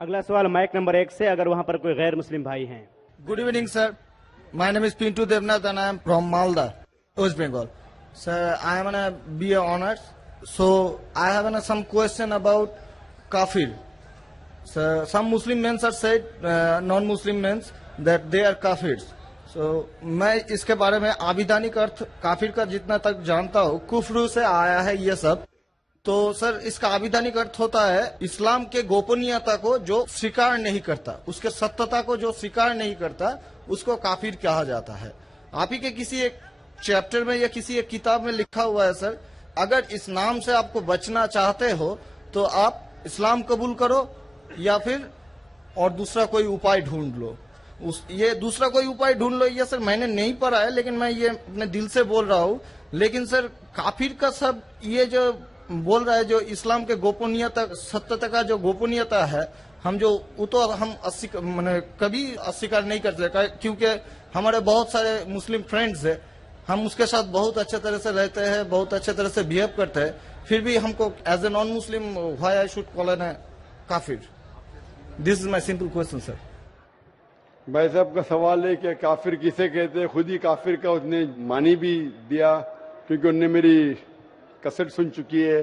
اگلا سوال mic number 1 سے، اگر وہاں پر کوئی غیر مسلم بھائی ہیں۔ Good evening, sir. My name is Pintu Devnath and I am from Malda, West Bengal. Sir, I am on a BA honors. So, I have some question about kafir. Sir, some Muslim men are said, non-Muslim men, that they are kafirs. So, میں اس کے بارے میں آبیدانی کا ارتھ کافر کا جتنا تک جانتا ہوں کفر سے آیا ہے یہ سب. تو سر اس کا آبیدانی کا ارتھ ہوتا ہے اسلام کے گوپنیتا کو جو سویکار نہیں کرتا، اس کے ستتا کو جو سویکار نہیں کرتا اس کو کافر کہا جاتا ہے. آپ ہی کے کسی ایک چیپٹر میں یا کسی ایک کتاب میں لکھا ہوا ہے سر، اگر اس نام سے آپ کو بچنا چاہتے ہو تو آپ اسلام قبول کرو یا پھر اور دوسرا کوئی اپائے ڈھونڈ لو. یہ دوسرا کوئی اپائے ڈھونڈ لو یہ سر میں نے نہیں پڑھا ہے، لیکن میں یہ اپنے دل سے بول رہا ہوں. لیکن سر کافر کا سب یہ جو بول رہا ہے جو اسلام کے گوپنیتا ستتا کا جو گوپنیتا ہے ہم جو وہ تو ہم کبھی اسویکار نہیں کرتے، کیونکہ ہمارے بہت سارے مسلم فرینڈز ہیں، ہم اس کے ساتھ بہت اچھے طرح سے رہتے ہیں، بہت اچھے طرح سے بہیو کرتے ہیں، پھر بھی ہم کو as a non Muslim why I should call an کافر. This is my simple question sir. بھائی صاحب کا سوال ہے کہ کافر کسے کہتے ہیں. خود ہی کافر کا اس نے معنی بھی دیا، کیونکہ انہوں نے میری کسٹ سن چکی ہے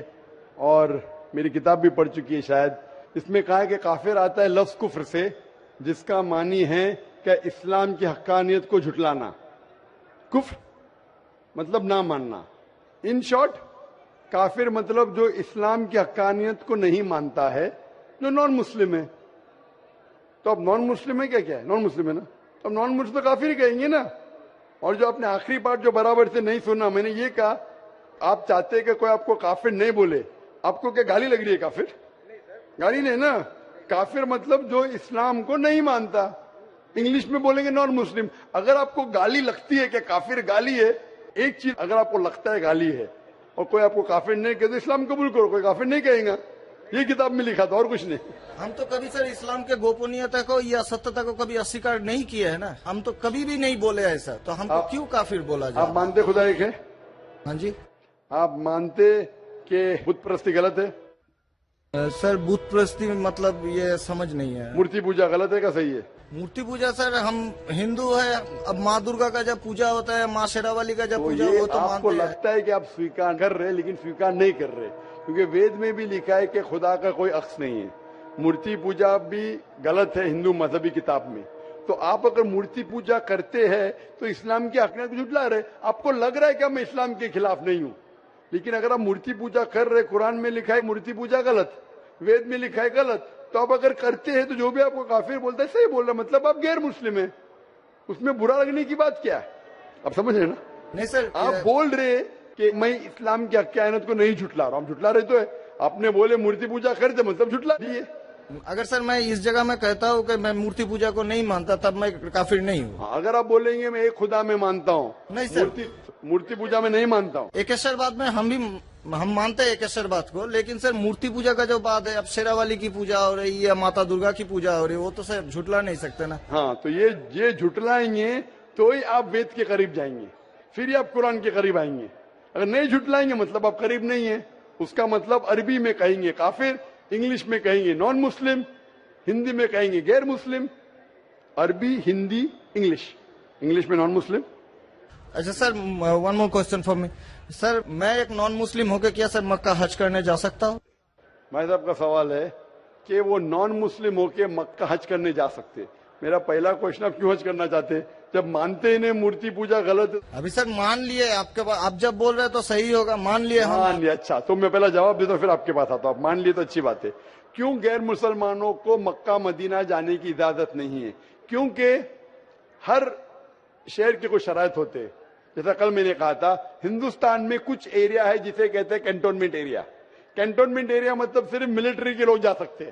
اور میری کتاب بھی پڑھ چکی ہے شاید. اس میں کہا ہے کہ کافر آتا ہے لفظ کفر سے، جس کا معنی ہے کہ اسلام کی حقانیت کو جھٹلانا. کفر مطلب نہ ماننا. ان شارٹ کافر مطلب جو اسلام کی حقانیت کو نہیں مانتا ہے، جو نان مسلم ہے. تو اب نان مسلم ہے کیا ہے؟ نان مسلم ہے نا. اب نان مسلم تو کافر ہی کہیں گے نا. اور جو آپ نے آخری بات جو برابر سے نہیں سنا، میں نے یہ کہا آپ چاہتے کہ کوئی آپ کو کافر نہیں بولے. آپ کو کیا گالی لگ رہی ہے کافر؟ گالی نہیں نا. کافر مطلب جو اسلام کو نہیں مانتا. انگلش میں بولیں گے نان مسلم. اگر آپ کو گالی لگتی ہے کہ کافر گالی ہے، ایک چیز اگر آپ کو لگتا ہے گالی ہے اور کوئی آپ کو کافر نہیں کہے تو اسلام قبول کرو، کوئی کافر نہیں کہیں گا. یہ کتاب میں لکھا تھا اور کچھ نہیں. ہم تو کبھی سر اسلام کے گوپنیتا کو یا ستتا کو کبھی اسویکار نہیں کیا ہے نا. ہم تو کبھی بھی نہیں بولے ایسا، تو ہم کو کیوں کافر بولا جائے؟ آپ مانتے خدا ایک ہے؟ ہاں جی. آپ مانتے کہ بت پرستی غلط ہے؟ سر بت پرستی مطلب یہ سمجھ نہیں ہے. مورتی پوجا غلط ہے کہ صحیح ہے؟ مورتی پوجا سر ہم ہندو ہے، اب ماں درگا کا جب پوجا ہوتا ہے، ماں شیرا والی کا جب تو پوجا یہ وہ تو آپ کو مانتے ہیں. لگتا ہے کہ آپ سویکار کر رہے لیکن سویکار نہیں کر رہے، کیونکہ وید میں بھی لکھا ہے کہ خدا کا کوئی عکس نہیں ہے. مورتی پوجا بھی غلط ہے ہندو مذہبی کتاب میں. تو آپ اگر مورتی پوجا کرتے ہیں تو اسلام کی حقانیت کو جھٹلا رہے. آپ کو لگ رہا ہے کہ میں اسلام کے خلاف نہیں ہوں، لیکن اگر آپ مورتی پوجا کر رہے، قرآن میں لکھا ہے مورتی پوجا غلط، وید میں لکھا ہے غلط، تو آپ اگر کرتے ہیں تو جو بھی آپ کو کافر بولتا ہے صحیح بول رہا، مطلب آپ غیر مسلم ہیں. اس میں برا لگنے کی بات کیا ہے؟ آپ سمجھ رہے نا؟ نہیں سر. آپ بول رہے کہ میں اسلام کی حقانیت کو نہیں جھٹلا رہا ہوں. جھٹلا رہے تو ہے. آپ نے بولے مورتی پوجا کرتے مطلب جھٹلا دیے. اگر سر میں اس جگہ میں کہتا ہوں کہ میں مورتی پوجا کو نہیں مانتا تب میں کافر نہیں ہوں. اگر آپ بولیں گے میں ایک خدا میں مانتا ہوں، نہیں سر. مورتی پوجا میں نہیں مانتا ہوں. ایکیشور بات میں ہم مانتے ہیں ایکیشور بات کو، لیکن سر مورتی پوجا کا جو بات ہے، اب شیرا والی کی پوجا ہو رہی ہے، ماتا درگا کی پوجا ہو رہی ہے، وہ تو سر جھٹلا نہیں سکتے نا. ہاں تو یہ جھٹلائیں گے تو ہی آپ وید کے قریب جائیں گے، پھر ہی آپ قرآن کے قریب آئیں گے. اگر نہیں جھٹلائیں گے مطلب آپ قریب نہیں ہیں. اس کا مطلب عربی میں کہیں گے کافر، انگلش میں کہیں گے نان مسلم، ہندی میں کہیں گے غیر مسلم. عربی، ہندی، انگلش میں نان مسلم. اچھا sir, one more question for me. Sir میں ایک نان مسلم ہو کے کیا سر مکہ حج کرنے جا سکتا ہوں؟ بھائی صاحب کا سوال ہے کہ وہ نان مسلم ہو کے مکہ حج کرنے جا سکتے. میرا پہلا کوشچن آپ کیوں حج کرنا چاہتے جب مانتے انہیں مورتی پوجا غلط؟ ابھی سر مان لیے آپ کے پاس، آپ جب بول رہے تو صحیح ہوگا، مان لیے مان لیا. اچھا تو میں پہلا جواب دیتا ہوں پھر آپ کے پاس آتا ہوں. آپ مان لیے تو اچھی بات ہے. کیوں غیر مسلمانوں کو مکہ مدینہ جانے کی اجازت نہیں ہے؟ کیونکہ ہر شہر کے کچھ شرائط ہوتے ہیں. جیسا کل میں نے کہا تھا، ہندوستان میں کچھ ایریا ہے جسے کہتے ہیں کینٹونمنٹ ایریا. کینٹونمنٹ ایریا مطلب صرف ملٹری کے لوگ جا سکتے ہیں.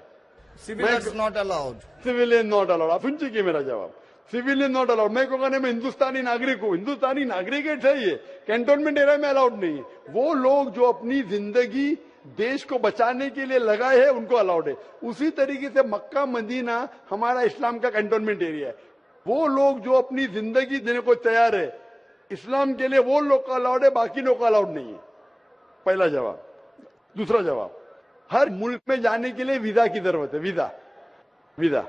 Civilians not allowed. Civilian not allowed. آپ سن چکے میرا جواب. Civilian not allowed. میں کہوں گا میں ہندوستانی ناگرک ہوں، ہندوستانی ناگرک ہے صحیح ہے، کینٹونمنٹ ایریا میں الاؤڈ نہیں ہے. وہ لوگ جو اپنی زندگی دیش کو بچانے کے لیے لگائے ہیں ان کو الاؤڈ ہے. اسی طریقے سے مکہ مدینہ ہمارا اسلام کا کینٹونمنٹ ایریا ہے. وہ لوگ جو اپنی زندگی دینے کو تیار ہے اسلام کے لیے، وہ لوگ کا الاؤڈ ہے، باقی لوگ کا الاؤڈ نہیں ہے. پہلا جواب. دوسرا جواب، ہر ملک میں جانے کے لیے ویزا کی ضرورت ہے. Visa visa.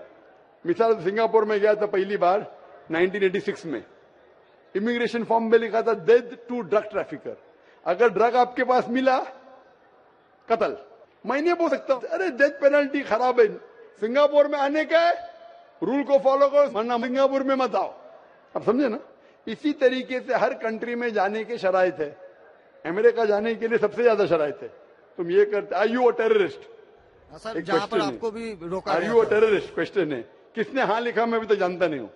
मिसाल सिंगापुर में गया था पहली बार 1986 में, इमिग्रेशन फॉर्म में लिखा था डेथ टू ड्रग ट्रैफिकर। अगर ड्रग आपके पास मिला, कत्ल। मैं नहीं बोल सकता अरे डेथ पेनल्टी खराब है, सिंगापुर में आने का है, रूल को फॉलो करो, वरना सिंगापुर में मत आओ। आप समझे ना? इसी तरीके से हर कंट्री में जाने के शराइत है। अमेरिका जाने के लिए सबसे ज्यादा शराइत है। तुम ये करते, are you a terrorist? Sir एक जहाँ पर question है। आपको भी रोका आर गया यू अ था। टेररिस्ट? क्वेश्चन है। किसने हाँ लिखा मैं अभी तक जानता नहीं हूँ।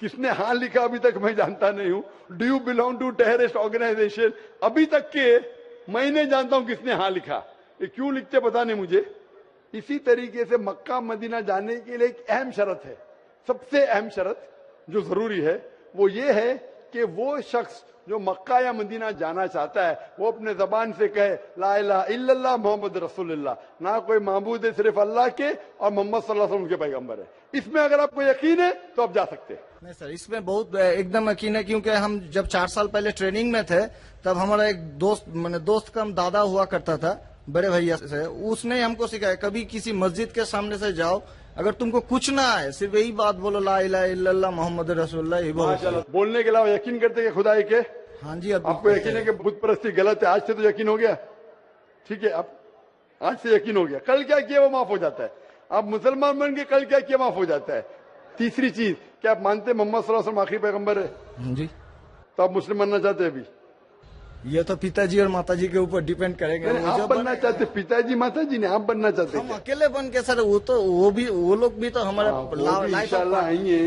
किसने हाँ लिखा अभी तक मैं जानता नहीं हूँ। Do you belong to terrorist organisation? अभी तक के मैं नहीं जानता हूँ किसने हाँ लिखा। ये क्यों लिखते पता नहीं मुझे। इसी तरीके से मक्का मदीना जाने के लिए एक अहम शर्त है, सबसे अहम शर्त जो जरूरी है वो ये है कि वो शख्स जो मक्का या मदीना जाना चाहता है वो अपने जबान से कहे ला इलाहा इल्लल्लाह मोहम्मद रसूलुल्लाह, ना कोई माबूद है सिर्फ अल्लाह के और मोहम्मद सल्लल्लाहु अलैहि वसल्लम उनके पैगंबर है। इसमें अगर आपको यकीन है तो आप जा सकते हैं। नहीं सर, इसमें बहुत एकदम यकीन है, क्योंकि हम जब 4 साल पहले ट्रेनिंग में थे तब हमारा एक दोस्त, मैंने दोस्त का दादा हुआ करता था, बड़े भैया से, उसने हमको सिखाया कभी किसी मस्जिद के सामने से जाओ, अगर तुमको कुछ ना आए सिर्फ यही बात बोलो ला इलाहा इल्लल्लाह मोहम्मद रसूलुल्लाह, यही बोलो। माशाल्लाह। बोलने के अलावा यकीन करते हैं खुदा एक है। हाँ जी, अब आपको यकीन है कि बुत परस्ती गलत है, आज से तो यकीन हो गया, ठीक है? आप आज से यकीन हो गया, कल क्या किया वो माफ हो जाता है। आप मुसलमान बन के कल क्या किया माफ हो जाता है। तीसरी चीज, क्या आप मानते हैं मोहम्मद सल्लल्लाहु अलैहि वसल्लम आखिरी पैगंबर है? हाँ जी, तो आप मुस्लिम बनना चाहते हैं? अभी ये तो पिताजी और माताजी के ऊपर डिपेंड करेंगे। नहीं, वो आप जो बनना चाहते, पिताजी माताजी ने, आप बनना चाहते हम हैं? अकेले बन के सर, वो लोग भी तो हमारे लाइफ इंशाल्लाह आएंगे।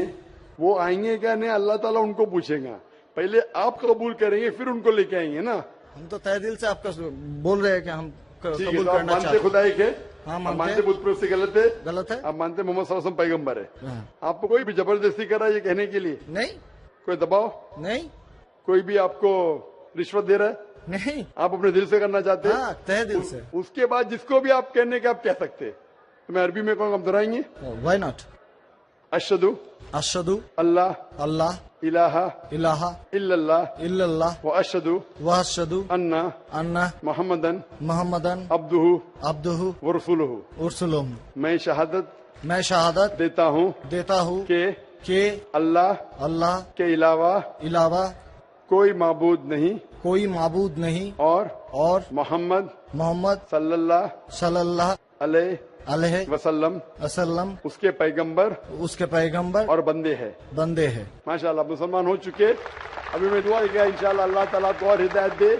वो आएंगे क्या नहीं, अल्लाह ताला उनको पूछेगा। पहले आप कबूल करेंगे फिर उनको लेके आएंगे ना। हम तो तहे दिल से आपका बोल रहे हैं कि हम ठीक है, कबूल तो आप करना मानते चाहते खुदा एक है? हाँ, आप मानते मानते हैं। बुत परस्ती गलत है? गलत है? आप मानते मोहम्मद सल्लल्लाहु अलैहि वसल्लम पैगंबर है? हाँ। आपको कोई भी जबरदस्ती करा ये कहने के लिए? नहीं कोई दबाव? नहीं कोई भी आपको रिश्वत दे रहा है? नहीं, आप अपने दिल से करना चाहते हैं? हाँ तहे दिल से। उसके बाद जिसको भी आप कहने के आप कह सकते हैं। तो मैं अरबी में कहूँगा, आप दोहराएंगे? Why not? अशहदु अशहदु अल्लाह अल्लाह इलाहा इलाहा इल्लल्लाह इल्लल्लाह व अशहदु व अशहदु अन्ना अन्ना मोहम्मदन मोहम्मदन अब्दुहु अब्दुहु व रसूलुहु। उरसुलुहु। मैं शहादत मैं शहादत देता हूँ देता हूँ कि कि अल्लाह अल्लाह के अलावा इलावा कोई माबूद नहीं कोई माबूद नहीं और मोहम्मद सल्लल्लाहु सल्लल्लाहु अलैहि वसल्लम वसल्लम उसके पैगंबर उसके पैगंबर और बंदे हैं। बंदे हैं। माशाल्लाह, मुसलमान हो चुके। अभी मैं दुआ किया इंशाल्लाह अल्लाह ताला को और हिदायत दे,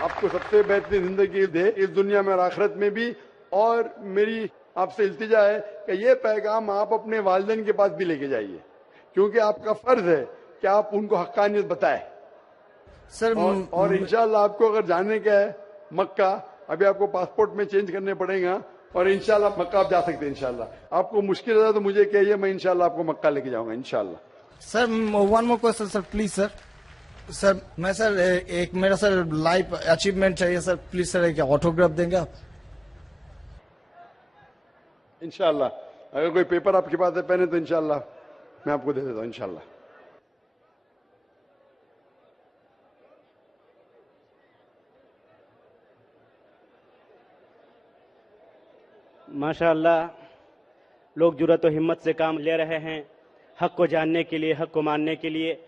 आपको सबसे बेहतरीन जिंदगी दे इस दुनिया में और आखिरत में भी। और मेरी आपसे इल्तिजा है कि ये पैगाम आप अपने वालिदैन के पास भी लेके जाइए, क्योंकि आपका फर्ज है कि आप उनको हक्कानियत बताएं। सर और इंशाल्लाह आपको अगर जाने का है मक्का, अभी आपको पासपोर्ट में चेंज करने पड़ेगा और इंशाल्लाह मक्का आप जा सकते हैं। इंशाल्लाह आपको मुश्किल है तो मुझे कहिए, मैं इंशाल्लाह आपको मक्का लेके जाऊंगा इंशाल्लाह। Sir one more question sir, please sir. Sir मैं सर एक मेरा सर लाइफ अचीवमेंट चाहिए सर, प्लीज सर एक ऑटोग्राफ देंगे आप? इंशाल्लाह अगर कोई पेपर आपके पास है पहने तो इंशाल्लाह मैं आपको दे देता हूँ इंशाल्लाह। माशाअल्लाह, लोग जुर्रत और हिम्मत से काम ले रहे हैं हक को जानने के लिए, हक को मानने के लिए।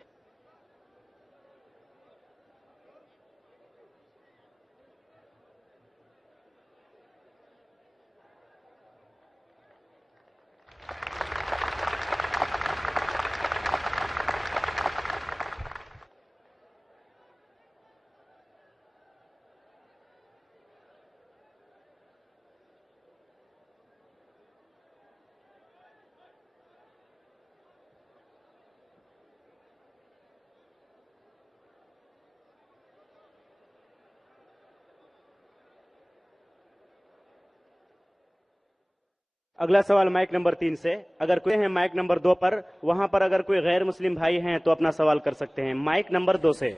अगला सवाल माइक नंबर 3 से। अगर कोई है माइक नंबर 2 पर, वहां पर अगर कोई गैर मुस्लिम भाई हैं तो अपना सवाल कर सकते हैं। माइक नंबर 2 से।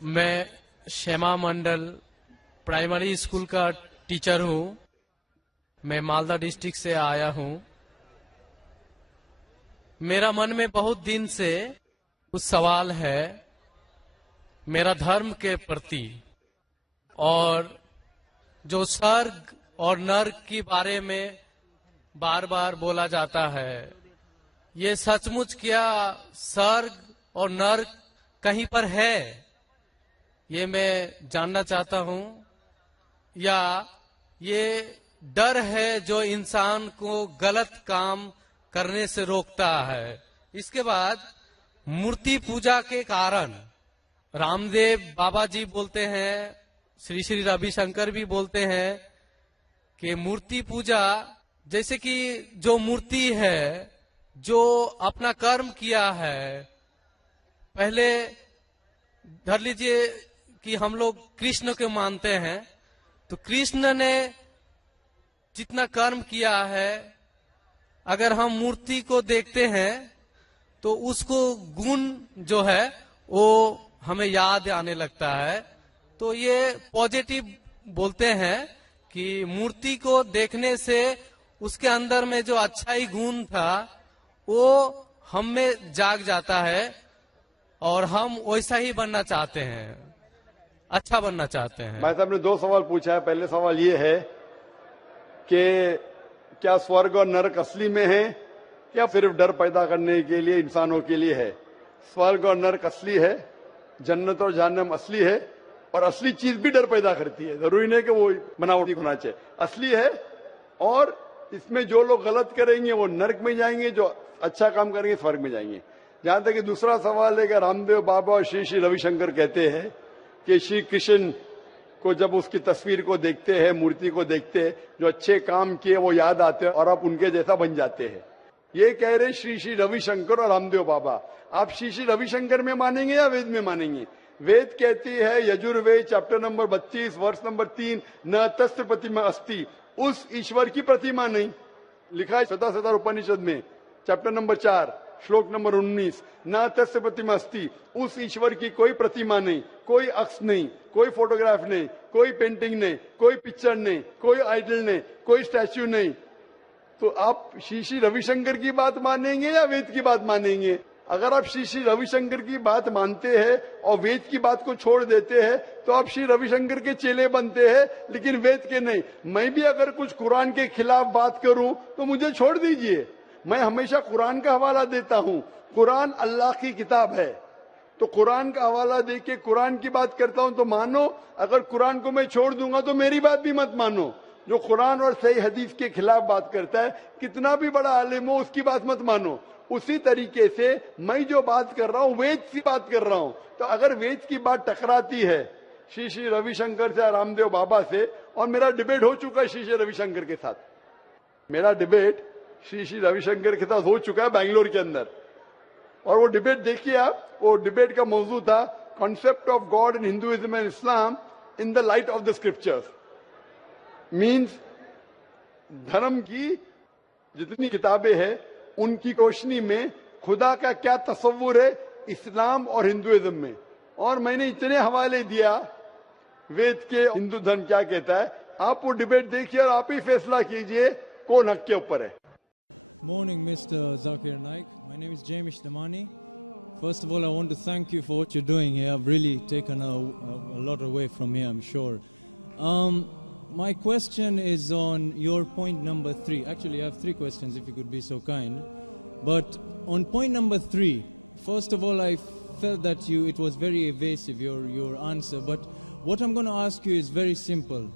मैं श्यामा मंडल प्राइमरी स्कूल का टीचर हूँ। मैं मालदा डिस्ट्रिक्ट से आया हूँ। मेरा मन में बहुत दिन से कुछ सवाल है मेरा धर्म के प्रति, और जो स्वर्ग और नर्क के बारे में बार बार बोला जाता है, ये सचमुच क्या स्वर्ग और नर्क कहीं पर है? ये मैं जानना चाहता हूं, या ये डर है जो इंसान को गलत काम करने से रोकता है। इसके बाद मूर्ति पूजा के कारण रामदेव बाबा जी बोलते हैं, श्री श्री रविशंकर भी बोलते हैं कि मूर्ति पूजा, जैसे कि जो मूर्ति है, जो अपना कर्म किया है, पहले धर लीजिए कि हम लोग कृष्ण को मानते हैं, तो कृष्ण ने जितना कर्म किया है, अगर हम मूर्ति को देखते हैं तो उसको गुण जो है वो हमें याद आने लगता है। तो ये पॉजिटिव बोलते हैं कि मूर्ति को देखने से उसके अंदर में जो अच्छाई गुण था वो हम में जाग जाता है और हम वैसा ही बनना चाहते हैं, अच्छा बनना चाहते हैं। भाई साहब ने 2 सवाल पूछा है। पहले सवाल ये है कि क्या स्वर्ग और नरक असली में है या सिर्फ डर पैदा करने के लिए इंसानों के लिए है? स्वर्ग और नरक असली है, जन्नत और जहन्नम असली है, और असली चीज भी डर पैदा करती है। जरूरी नहीं कि वो बनावटी होना चाहिए, असली है। और इसमें जो लोग गलत करेंगे वो नरक में जाएंगे, जो अच्छा काम करेंगे स्वर्ग में जाएंगे। जहां तक कि दूसरा सवाल है कि रामदेव बाबा और श्री श्री रविशंकर कहते हैं कि श्री कृष्ण को जब उसकी तस्वीर को देखते हैं, मूर्ति को देखते हैं, जो अच्छे काम किए वो याद आते हैं और आप उनके जैसा बन जाते हैं। ये कह रहे श्री श्री रविशंकर और रामदेव बाबा। आप श्री श्री रविशंकर में मानेंगे या वेद में मानेंगे? वेद कहती है, यजुर्वेद चैप्टर नंबर 32 वर्ष नंबर 3, न तस्य प्रतिमा अस्ति, उस ईश्वर की प्रतिमा नहीं। लिखा है श्वेताश्वतर उपनिषद में चैप्टर नंबर 4 श्लोक नंबर 19, न तस्य प्रतिमा अस्ति, उस ईश्वर की कोई प्रतिमा नहीं, कोई अक्ष नहीं, कोई फोटोग्राफ नहीं, कोई पेंटिंग नहीं, कोई पिक्चर नहीं, कोई आइडल नहीं, कोई स्टैच्यू नहीं। तो आप श्री श्री रविशंकर की बात मानेंगे या वेद की बात मानेंगे? अगर आप श्री श्री रविशंकर की बात मानते हैं और वेद की बात को छोड़ देते हैं तो आप श्री रविशंकर के चेले बनते हैं, लेकिन वेद के नहीं। मैं भी अगर कुछ कुरान के खिलाफ बात करूं तो मुझे छोड़ दीजिए। मैं हमेशा कुरान का हवाला देता हूं। कुरान अल्लाह की किताब है, तो कुरान का हवाला दे के कुरान की बात करता हूं तो मानो। अगर कुरान को मैं छोड़ दूंगा तो मेरी बात भी मत मानो। जो कुरान और सही हदीस के खिलाफ बात करता है, कितना भी बड़ा आलिम हो, उसकी बात मत मानो। उसी तरीके से मैं जो बात कर रहा हूं वेद की बात कर रहा हूं। तो अगर वेद की बात टकराती है श्री श्री रविशंकर से, रामदेव बाबा से, और मेरा डिबेट हो चुका है श्री श्री रविशंकर के साथ, मेरा डिबेट श्री श्री रविशंकर के साथ हो चुका है बैंगलोर के अंदर। और वो डिबेट देखिए आप, वो डिबेट का मौजू था concept of God in Hinduism and Islam in the light of the scriptures. Means धर्म की जितनी किताबें हैं उनकी रोशनी में खुदा का क्या तस्वुर है इस्लाम और हिंदुइज्म में। और मैंने इतने हवाले दिया वेद के, हिंदू धर्म क्या कहता है। आप वो डिबेट देखिए और आप ही फैसला कीजिए कौन हक के ऊपर है। Morning, Mr. Zakir Naik. My name is James Damani. First of all, I want to thank you for what you're doing here. I've really taken a lot away from here, I'm sure. My question is on your point number 3. Actually, I have 3 questions, if you could be so kind. But on point number 3, first of all, I felt that it was very evasive, your answer. But what I'm going to ask you is very simple.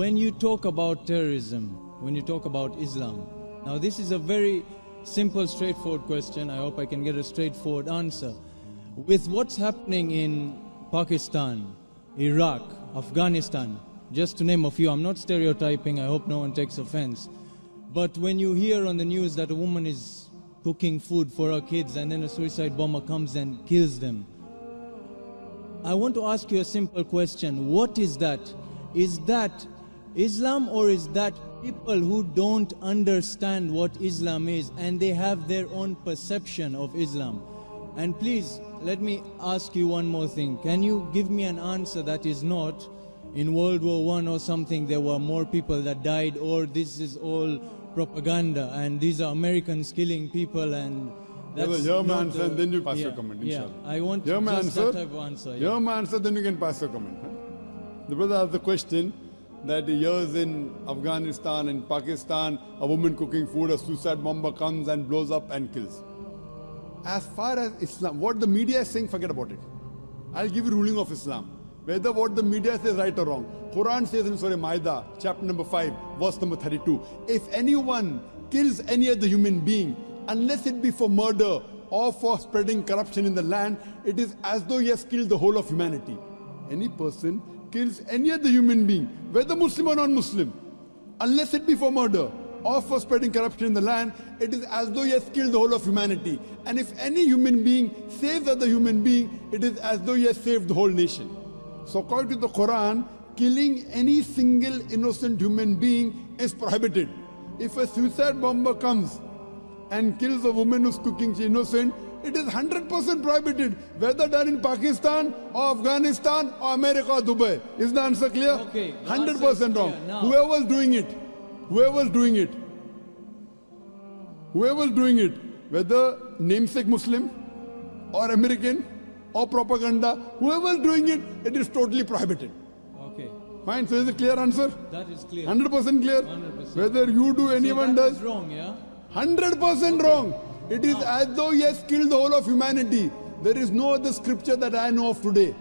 When you talk about terrorism, when you talk about Islam, now this is a very simple, straightforward question. I hope I can get a straightforward answer. With what's happening in Pakistan, Iraq, Afghanistan, just to name a few, I'm not stereotyping, I hope no one takes offense. But when you hear on the news that a woman is cooking food for her kids and then a suicide bomber comes and kills them, I want to ask you a simple question. What is that? Is that Islam, or is that people who don't understand what Islam is and they have their own perception of Islam? And please, let me ask you one more thing. Can you give me an answer that is not in World War I or something there were more people that died, or this is all propaganda and these are Americans killing people and that's hear my not answer and then you pass your comment, inshallah. Yeah, I want Hear my just answer. that type of answer. Hear my answer, then you can pass your comment. The brother asked the question that years in Afghanistan and Pakistan, a woman cooking food, a suicide bomber comes and blows up and kills. As far as Islam, what the media is saying, forget about it. I'll give you ruling of Islam. Whether what the media says right or wrong. Quran says in Surah Ma'idah, chapter number 5, verse number 32, if anyone kills any other human being, unless it be for murder or for spreading corruption in the land, it is as though he has killed the whole of humanity. Any person kills any other human being, whether Muslim or non-Muslim, unless it be for murder or for spreading corruption in the land, it is as though he has killed the whole of humanity. And if any human being saves other human being, it is as though he has saved the whole nation. So according to the Quran, killing any single innocent human being is prohibited. If a suicide bomber comes and kills a woman who's cooking, she's innocent, it is 100% prohibited, whether done in Pakistan or Afghanistan or America or Dubai. Is the answer clear? Okay, 100% wrong. Now, Whoever's doing it, whether namesake Muslim or American or propaganda, whoever's doing it, it is totally prohibited. okay, Fine, so is it clear answer? that is clear. 100% clear? 100%. Whether you do, anyone so that does, is wrong, yeah? 100% wrong. It is as though he has killed the whole of humanity. There is no other scripture that I know of today.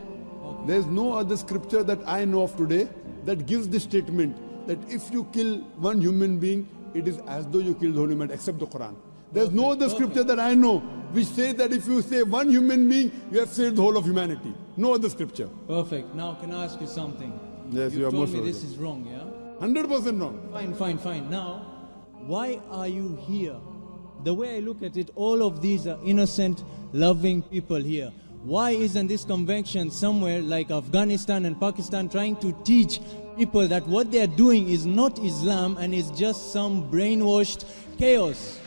There is no other scripture that I know of today that gives this statement that if you kill one human being, it is as though you killed the whole humanity, except the Quran. There is no other scripture that I know which says that if you save one human being, you have saved the whole of humanity. No other scripture. Perfect. Now, can I ask you something? Yes, you You've are told most me welcome. this is wrong, yeah? 100% wrong. Fine. Now, why are you here? The way I look at it, all of these are innocent, loving people here. Why isn't this convention somewhere like Afghanistan and Pakistan trying to teach people that what they are doing is not Islam and is just some brainwashed chaos?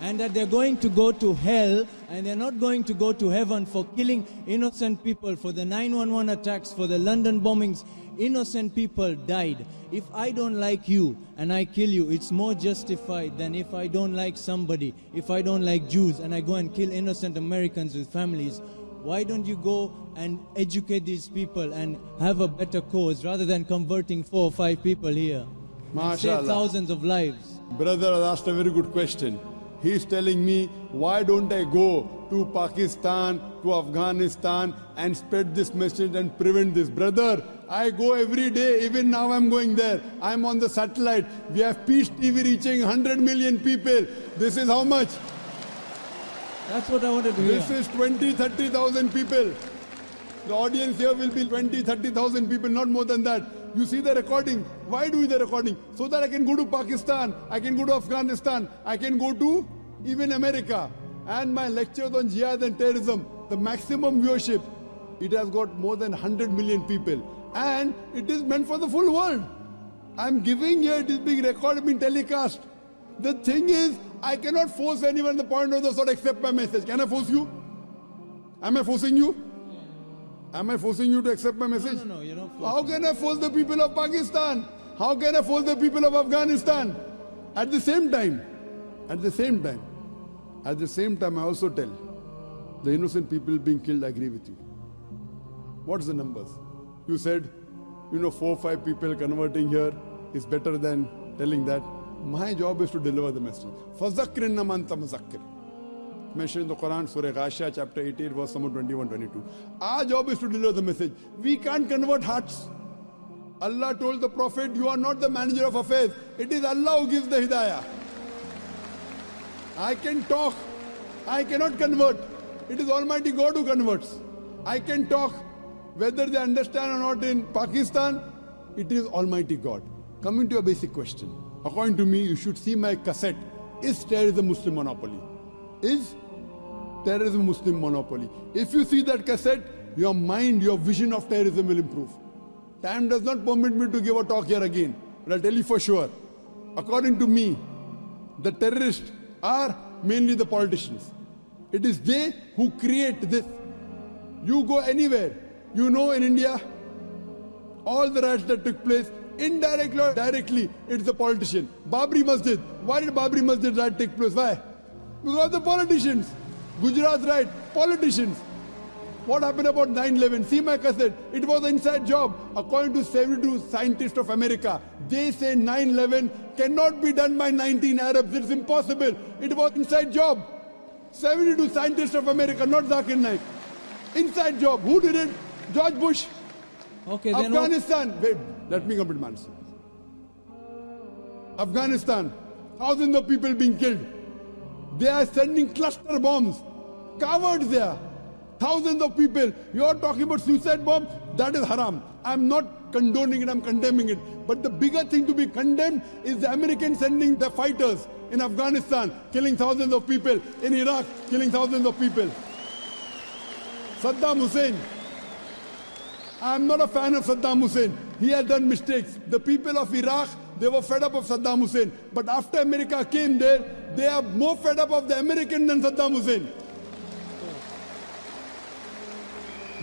And that they're going to go to hell and they're not going to go to heaven for killing innocent people, for the 9/11 attacks, for the London bombings. Innocent people died. If I don't like you and I kill you, it's more justified than if I don't like somebody. If I don't like Jews and I go and kill innocent Americans with families, why don't you go and educate these people and have a better cause rather than converting 4 or 5 people here? Save MashaAllah. thousands of lives. Brother has asked a very good question. He is telling me, why don't I go to Pakistan, to Afghanistan and spread this message and prevent this? Brother, I go every day, even now I'm going there. I'm on the satellite. We have Peace TV reaching 100 million people. This is how much? That's what I wanted to hear. This is 20-30,000 people. The audience here will be 20-30,000 people, not more than that. You see the recording. Why do the recording? So that I can go to Pakistan, I can go to Afghanistan, I can go to even America. And my lectures on jihad and terrorism, the maximum viewership, it has got more than 100 million people. And it is meant for the full world. I'm giving here, it is being recorded, being telecast. The thing is, I cannot force anyone the point of the sort accept my message. Can I force you? Am I forcing you? Am I forcing you to accept my message? No, you're not How can I force the people of Pakistan? How can I force the people of Afghanistan? At the same time, I also tell the innocent people being killed, I agree with you. What's the numbers? You said, 4 or 5 people converting here is better than telling that. My job is to deliver the message. فَذَكِّرْ إِنَّمَا أَنْتَ مُذَكِّرٌ. Mentioned in the Quran, Surah Ghashiyah, chapter 88, verse number 21-22. Our job is to deliver the message. We can't convert hearts. Allah told the Prophet, you are not the manager of affairs. It is Allah who gives the hidayah. I can talk. I cannot convert. It is Almighty God who converts. I can talk. Whether they understand or not in Pakistan, it is Almighty God. Coming to a basic question. According to me, you should see my cassette. Is terrorism Muslim monopoly? Is terrorism Muslim monopoly? If you see that cassette, your mind, your vision of terrorism will improve. Time does not permit me to give a talk here again. But I'll tell you for sure. According to me, the terrorists are mainly the politicians. It is they who create this. You go anywhere. You know in India, all the riots that took place, indirectly or directly, it's the politician. Babri Masjid. Why did Babri Masjid riot take place? Why? Because the politicians. Gujarat riot, politicians. What happened about 9/11? See my cassette. It was an inside job. According to 72 scientists of America, they say 9/11 cannot be done by 19 Arabs. It's impossible. It was inside job. 72 scientists of America, not Zakir Naik. Inside job. Who did it? George Bush. Okay, then what- Afghanistan. Wait, let me complete my answer. Afghanistan. Thousands of people being killed. They are sending cluster bombs. Cowards there. Thousands of people. You are talking about suicide bomb? That is haram. I'm not condoning it, I'm condemning it. But the bigger thing to be condemned is the Americans sending their fighters in Afghanistan, killing thousands of people. In Iraq, killing thousands of people. Saddam Hussein. I'm not a fan of Saddam Hussein. He has done mistakes. The people of Iraq, they were fed up of Saddam Hussein. But after America came there, they are more fed up of the American than Saddam Hussein.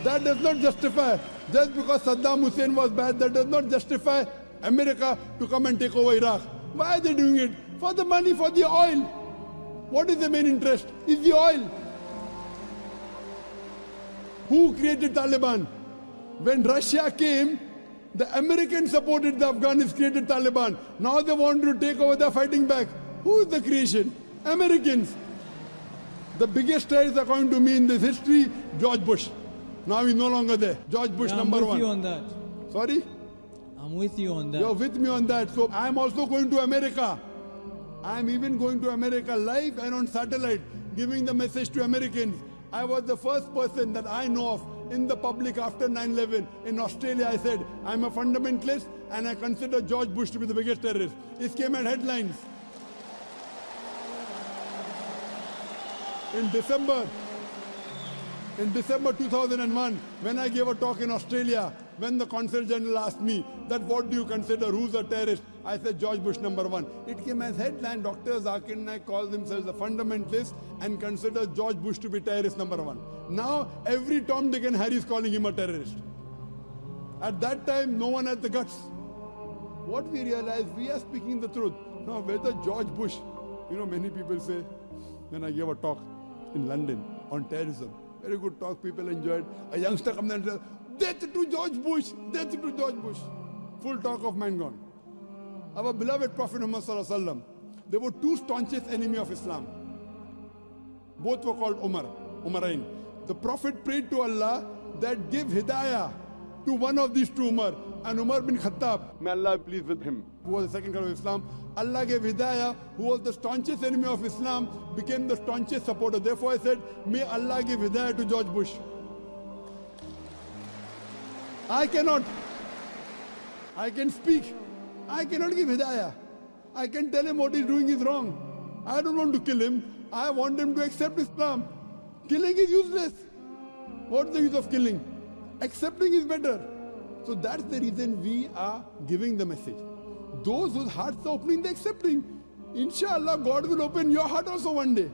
That does not justify, just because Saddam Hussein was bad, that does not justify America to come and take over Iraq. Why are they doing it? For the money, for the oil. What is the main interest? Is the oil. Who created Taliban? When Russia came, the Americans supported the Afghans, created Taliban. Now they want to take over, they're fighting back. Who is the creation? Americans. The biggest terrorist according to me in this history, George Bush. Now he's no longer there. George Bush, Yeah, number I'm with one. you on that. Sorry? I'm with you on that. You're with me on that. So I'm also going to America. I'm even going to America live and on satellite, giving the message to Americans. I was the first person that I know of in the public after 9/11 in Australia. I said, I'm a fundamentalist and I consider George Bush to be the biggest terrorist. It came at headlines. In December 2001, when I gave a talk in Australia, when the Consul General asked me that what do you consider, who's a terrorist? I said George Bush number one. It came as headline, Dr. Zakir Naik calls themselves a fundamentalist and considers George Bush to be terrorist number one. Now every Tom, Dick and Harry is calling him a terrorist. At that time, no one had the guts. What we realized, we are speaking the truth. Now whether George Bush, many people say, when I gave a talk in London on terrorism, very good talk, people enjoyed. A youngster comes and says, death to George Bush, death to George Bush. Full talk of mine gone. Our beloved Prophet Muhammad Sallallahu Alaihi Wasallam, there were two staunchest enemies of Islam. Both were called Umarain. The Prophet prayed to Allah that give hidayah to one of these two Umar, and Umar bin Khattab, may Allah be pleased with him, who was the second caliph of Islam. Allah gave hidayah, who was the staunchest enemy of Islam, became the staunchest supporter. Therefore I said, may Allah give hidayah to George Bush. I cannot. I can speak. I cannot give hidayah. I can tell him what he's doing is wrong. I don't want to kill him. I want him to accept Islam. Killing is useless. What's the use of killing? Accepting is better. So that's the reason we are giving the message. Those whose hearts are opening, they're accepting. Inshallah, God will open your heart also one day.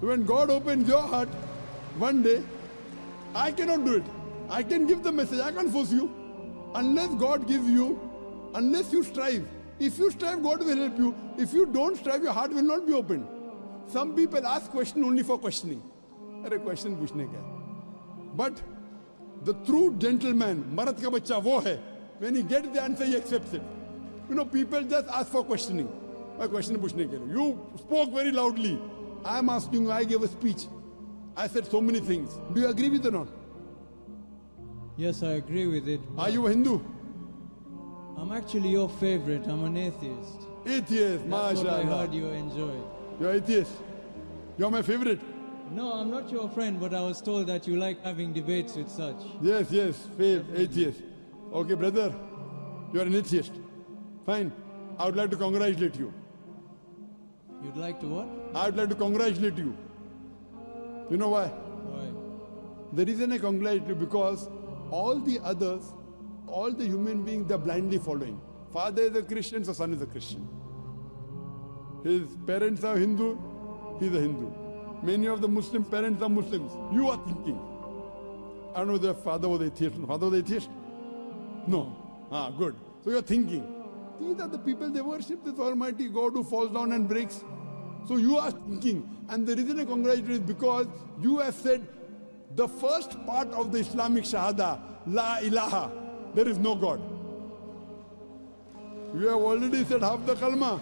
When God opens your heart one day, I cannot do it. I can give the message, I can't force you. Unless God gives you, unless you strive. If you strive, God will help you. If you don't strive, your heart will not be opened. Some people ask question only for questioning. Arey question puchne ka. But the true gentleman, Marat ka bachcha wo hai. When he gets the answer, he accepts it. People just ask for questioning. Question puchne ke liye. You spoke very loudly. I am asking you, I gave a speech. I said so many things. Do you agree with it or not? Yes, I agree with it. Are you a Hindu? I'm actually your favorite. I'm an atheist. Atheist, That's what I mashallah. heard you enjoy. You're atheist. You're my favorite. No, I'm not your friend, but I was told that you like having debates with such. Yes, atheist. Okay, brother, you're an atheist. Fine. I would like to congratulate you. You'd like to what? I would like to congratulate you. You know why? Why? The reason I congratulate you because all the others, all the human beings, they're blindly following. Father is a Christian, so son is a Christian. His parents are Hindu, he's a Hindu. Many of the Muslim parents are Muslims. You are thinking. I don't know whether father was atheist. Father was atheist? No. Good. So you're thinking. These are the people, they worship this Almighty God who falls down and breaks. So you are thinking. And the reason I congratulate you is because you have said, The first part of the Islamic Shahada, La ilaha, there is no God. You have already said half the kalma.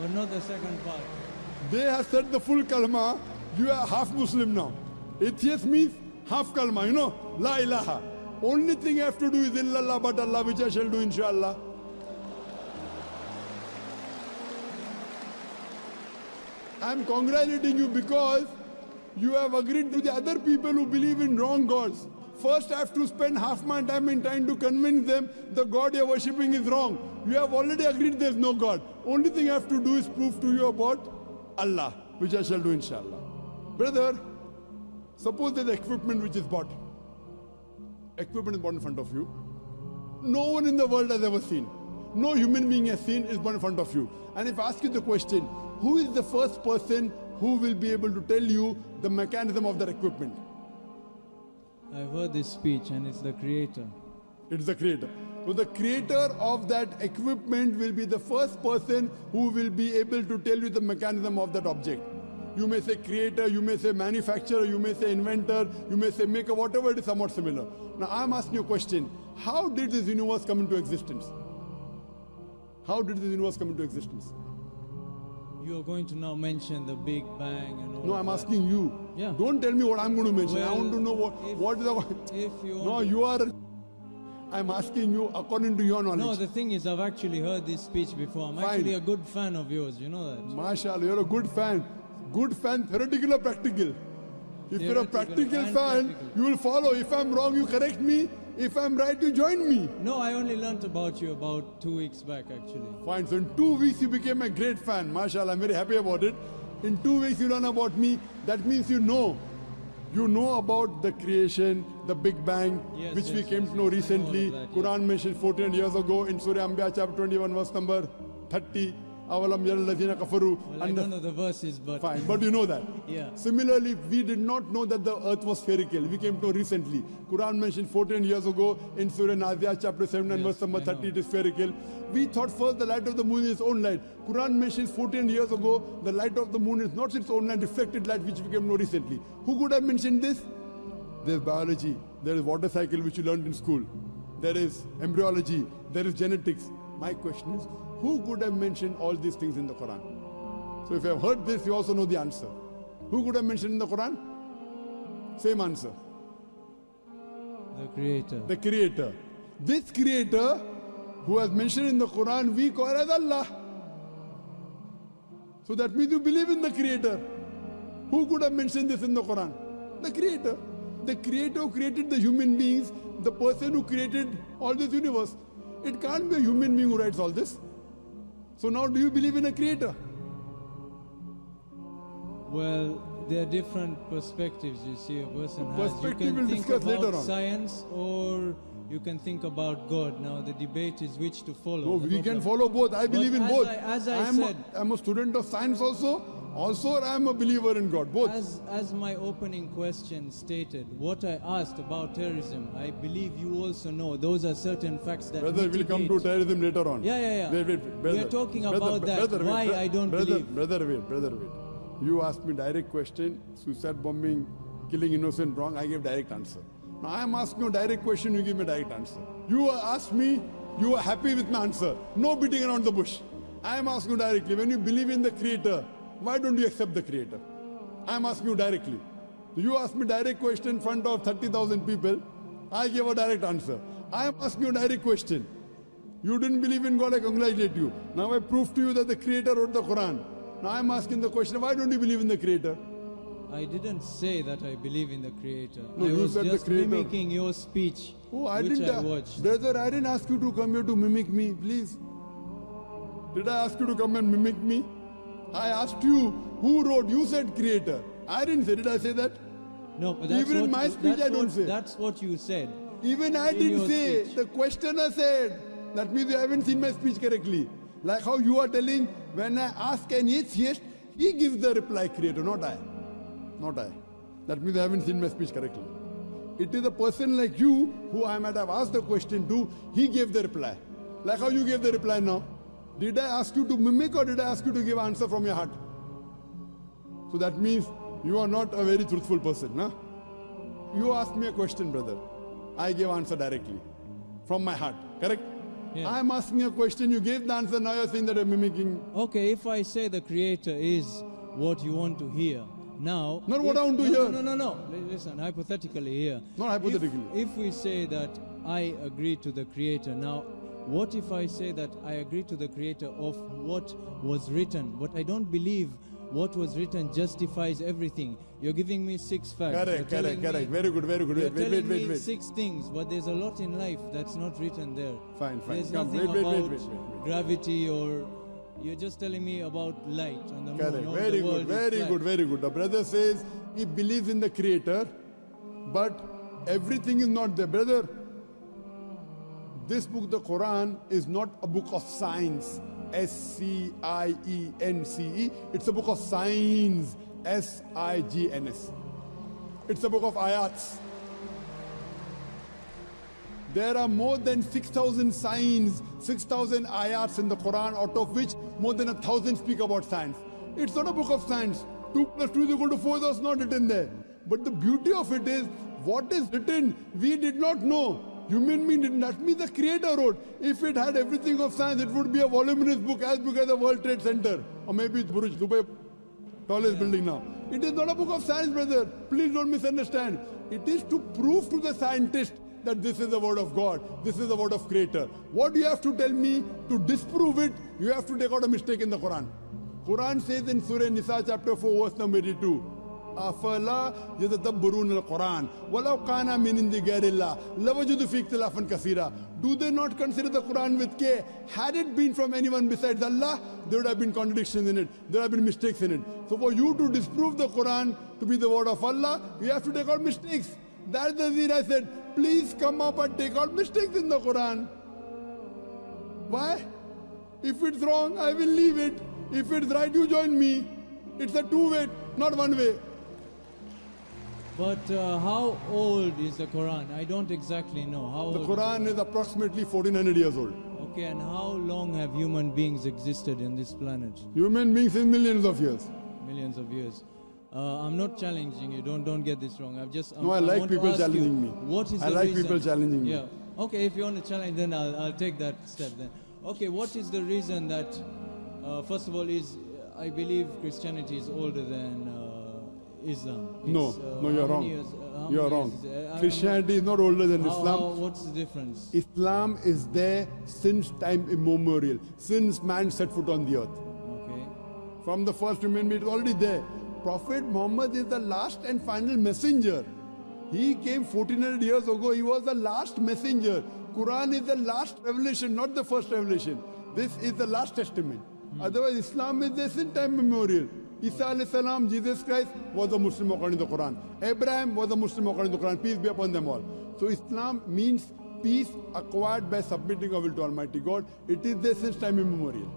But not the second part. They have said the full kalma. You are half Muslim now. Atheist means half kalma, you know, La ilaha. Only thing I have to do is illallah but Allah, which I shall do inshallah. I am congratulating you because you have agreed to the other people who believe in wrong gods. First I have to spend half my time in trying to convince them the God you are worshipping is wrong. You have already agreed there is no God. Only thing I have to do is prove to you about Allah, which I shall do inshallah. Brother, suppose there is equipment which is bought. Equipment is bought in front of you. No one in the world has ever seen. No human being has seen is bought in front of you. And if I ask you the question, who is the first person who will be able to tell you the mechanism of that equipment? I've heard this speech and it's the Creator. It's the Creator. So the creator of that equipment will be the first person who will be able to tell you the mechanism of that object. You may say creator, you may say manufacturer, you may say inventor, you may say maker, whatever it is, somewhat similar. Now I'm asking you a question. How did this universe come into existence? How did this universe come into existence? You are going to now mention the Big Bang and all No, I'm that. asking you. Yeah. Don't tell me what I'm going to mention. I Well, want to know what is the... If you No, want to- you are... I'm asking you according to your knowledge. No, the thing is, I've actually heard this speech before. I'm Fine. actually a good fan of yours, you know that. MashaAllah, you're a good fan. Good fan, theoretical or practical? If you're a Theoretical practical and fan, practical. you will follow. If I'm wrong, you correct me. If I'm right, you join me. No, I only learnt about you about 2 weeks back, actually. Fine. So in 2 weeks, you became a great fan. MashaAllah, I'm very happy about it. In 2 weeks, you learn about me. That means you know. You know about the creation, the Big Bang, Yes, which we yes, came yes, to know yes. I know recently. all of that, Quran mentioned 14 years ago in Surah Anbiya chapter 21, verse number 30. Awalam yaral ladhina kafaru. Well, I don't know the verses, but... Fine, but you know that. Yeah. Similarly, we did not know that the earth was spherical. We came to know recently. Quran mentioned 14 years ago in Surah Nazi'at chapter 7 and Yes, verse number I 30 know. it is spherical. We thought first the light of the moon is its own light. Quran mentions 14 years ago the light of the moon is not its own light, reflected light, which we came to know recently. Who could have mentioned this? There is biology, there is water cycle which you learned in school. There is embryology, there is genetics. My question is, who could have mentioned all these things in the Quran? So if you have heard this, you also know the answer. Who could have mentioned in the Quran? Same answer. The Creator. The Creator. This Creator who has mentioned in the Quran, we call as Allah. So that means you believe in the Creator. Who could have mentioned this in the Quran? The Creator. The Creator who created the human beings, the person who created all this universe. It can't be a human being who writes all this. So now do you believe in a Creator? Well, there are different perspectives you see a person has. Perspective You we'll can think discuss about later on. science or you can think about God. Now the debate is which to follow. No, The we can problem. follow both. I believe in as both. as I am said, I'm a student of science also I am a believer in God. Both. as my opening question stated, what I asked about terrorism, I believe you also know. Those are certain facts that Brother, we'll come to mitigate. terrorism later on. Yeah. Wait, We brother. are talking Brother, about that. brother, Why wait, I don't brother, believe. Brother, wait. You asked me direct question, suicide bombing, killing innocent, wrong. I gave direct answer. Now I am asking you a direct question, you give me a direct answer. You asked me, you are happy with my answer. No beating around the bush. I am asking you directly, when you believe in the Creator, why don't you accept the Creator? I am asking you directly. You asked me direct question in front of 30,000 people. I gave a direct answer. I am asking you a direct question. You didn't believe in God, I congratulate you. Now I prove to you that the Creator wrote the Quran. Now I am asking the question, why don't you believe in the Creator? I didn't say that I believe in the Creator. No, I you was said the just Creator. mimicking your speech, Oh, I which didn't. I watched. Brother, I didn't ask you to come here to mimic me, please. Did I ask you to come and mimic me? I asked you, who wrote? You said Creator. I didn't say, did I say that? No, but that's Even in what, my speech, that's I don't what- say. That's what you said. Even I In didn't your say, speech. the questioner said. That means you haven't seen my speech correctly. Like how you are telling, when I ask an atheist, he gives the reply, Creator, not I. Not I. That means you haven't seen my speech correctly. It is a person like you who I might have asked the question to, he gave the reply. Like how you gave the reply now. Did I ask you to mimic or did I ask you to give answer from your heart? So that means you are not a very truthful person, huh? you asked me a question, brother. I gave answer directly from my heart. Correct? Yeah. I am asking a question. You gave the answer. Now you're saying that I'm mimicking. Okay, if I say the Creator is what you want to hear, now... Not what I want to no, hear. No. Listen, hypothetically here. Not hypothetically. If we say that I agree to the Creator, now, what if I say that I agree to the Creator of what was written, but I don't believe what was written justifies everything? You're giving me 6 facts. Correct. Very good. You're telling me Wait. 6 things, but there's a lot in life that's not written there. Fine. There's Come, nothing wait. about gravity, or you're just telling me about light on the moon. Correct. or Very the world good. is flat. The brother says he believes in the Creator, but everything is not there. Brother, this book, the Quran, is not a book of science. S-C-I-E-N-C-E. It's a book of signs. S-I-G-N-S. It's a book of ayats. There are more than 6,000 signs, 6,000 ayats in the Quran, out of which more than 1,000 speak about science. It's not a book of science. 2 plus 2 is equal to 4, that's not written there. But the beauty of it is, what is written, we did not know. Human being did not mean the Creator wrote. If it had everything of science, it would be a voluminous book as big as the World Trade Center. Or maybe it's Burj Dubai, tallest building now. It is not a book of science, brother. Please don't misunderstand. It is to prove to the scientist that this is the word of God. This is the word of Creator. What do you have to tell me to disprove it? You have to take out a mistake in the Quran. Quran says in Surah Nisa chapter 4 verse number 82. أَفَلَا يَتَدَبَّرُونَ الْقُرْآنَ وَلَوْ كَانَ مِنْ عِنْدِ غَيْرِ اللَّهِ لَوَجَدُوا فِيهِ اخْتِلَافًا كَثِيرًا. Do they not consider the Quran with care? Had it been from anyone besides Allah, there would have been contradictions in it. There would have been mistakes in it. So for you to disprove the Quran to be the word of Allah, you have to take out mistakes. That's the reason I said, please come up and take out mistakes in the Quran. Why? If it's wrong, I will leave it. If it's right, you join me. It's a two-way, not one way. But how old is the Quran? I don't exactly know. How The old? Quran is approximately 1400 years old. Okay, and how long have human beings existed in this planet? Human beings in millions of years. Millions of years. I'm not challenging you. Don't get this wrong. No, I like want to people ask you, challenging me. What is I the like reason? people challenging me. Yeah. Okay, if you want to challenge, then I'll take that step then. Okay, what is the reason that, first of all, I believe Christianity is older than Islam. No, you're wrong. You're wrong. Christianity Christianity is not older than Islam. What's the difference? Islam is there since time immemorial, since man set foot on the earth. Okay. From the first human being, it's already there. Prophet Muhammad is the last and final messenger. He came 1400 years ago. He was the last messenger. Quran is the last revelation, not the first revelation. This is the last testament. Otherwise, Islam is there since time immemorial. Isa alayhi salam, Jesus Christ, was a Muslim according to the Quran. Abraham was a Muslim according to the Quran. Peace be upon them all. So Islam means peace acquired by submitting our will to Almighty God. It is there since time immemorial.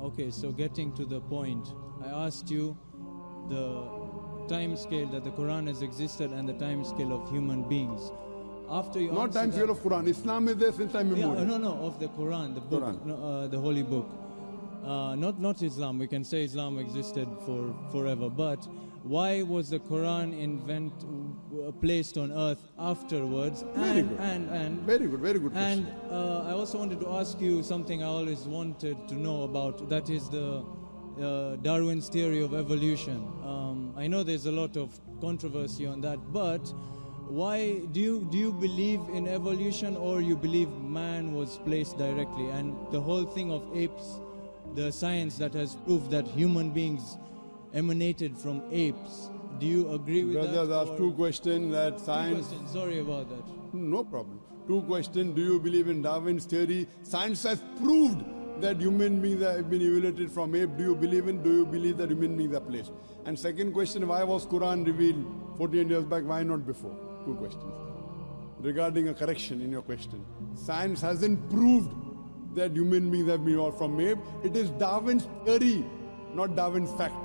Okay, so getting to the point, I asked you the time scale that the Quran has existed and the time scale of human beings. After you Not answer time that- scale of Quran. Islam is there since time immemorial. Yeah, no, of the Quran, the book, Quran. no, the holy book. Not Islam. We can say Islam existed for forever, but why was the Quran placed on earth afterwards? Very good. And Very good and question. I also wanted to ask you something I always wanted to know about. That is the Darwin's theory of evolution. I know there's a lot of controversy on that, but why do you believe in evolution, or you believe man was placed directly? And the whole thing of apes, the science that has proved that human beings emanated from apes. Do you agree with Brothers, that? ask or- two questions that Two science... questions. Sorry about that. No problem. Two questions. Do you believe in Darwin's theory? Science has proved that human beings have been evoluted from ape. Do you believe that human beings are placed? And second question, why was Quran revealed 14 years back? Why not before? Two questions. Regarding a correction in your question. Science hasn't proved that human beings have been evolved from ape. It is Darwin's theory, not Darwin's fact.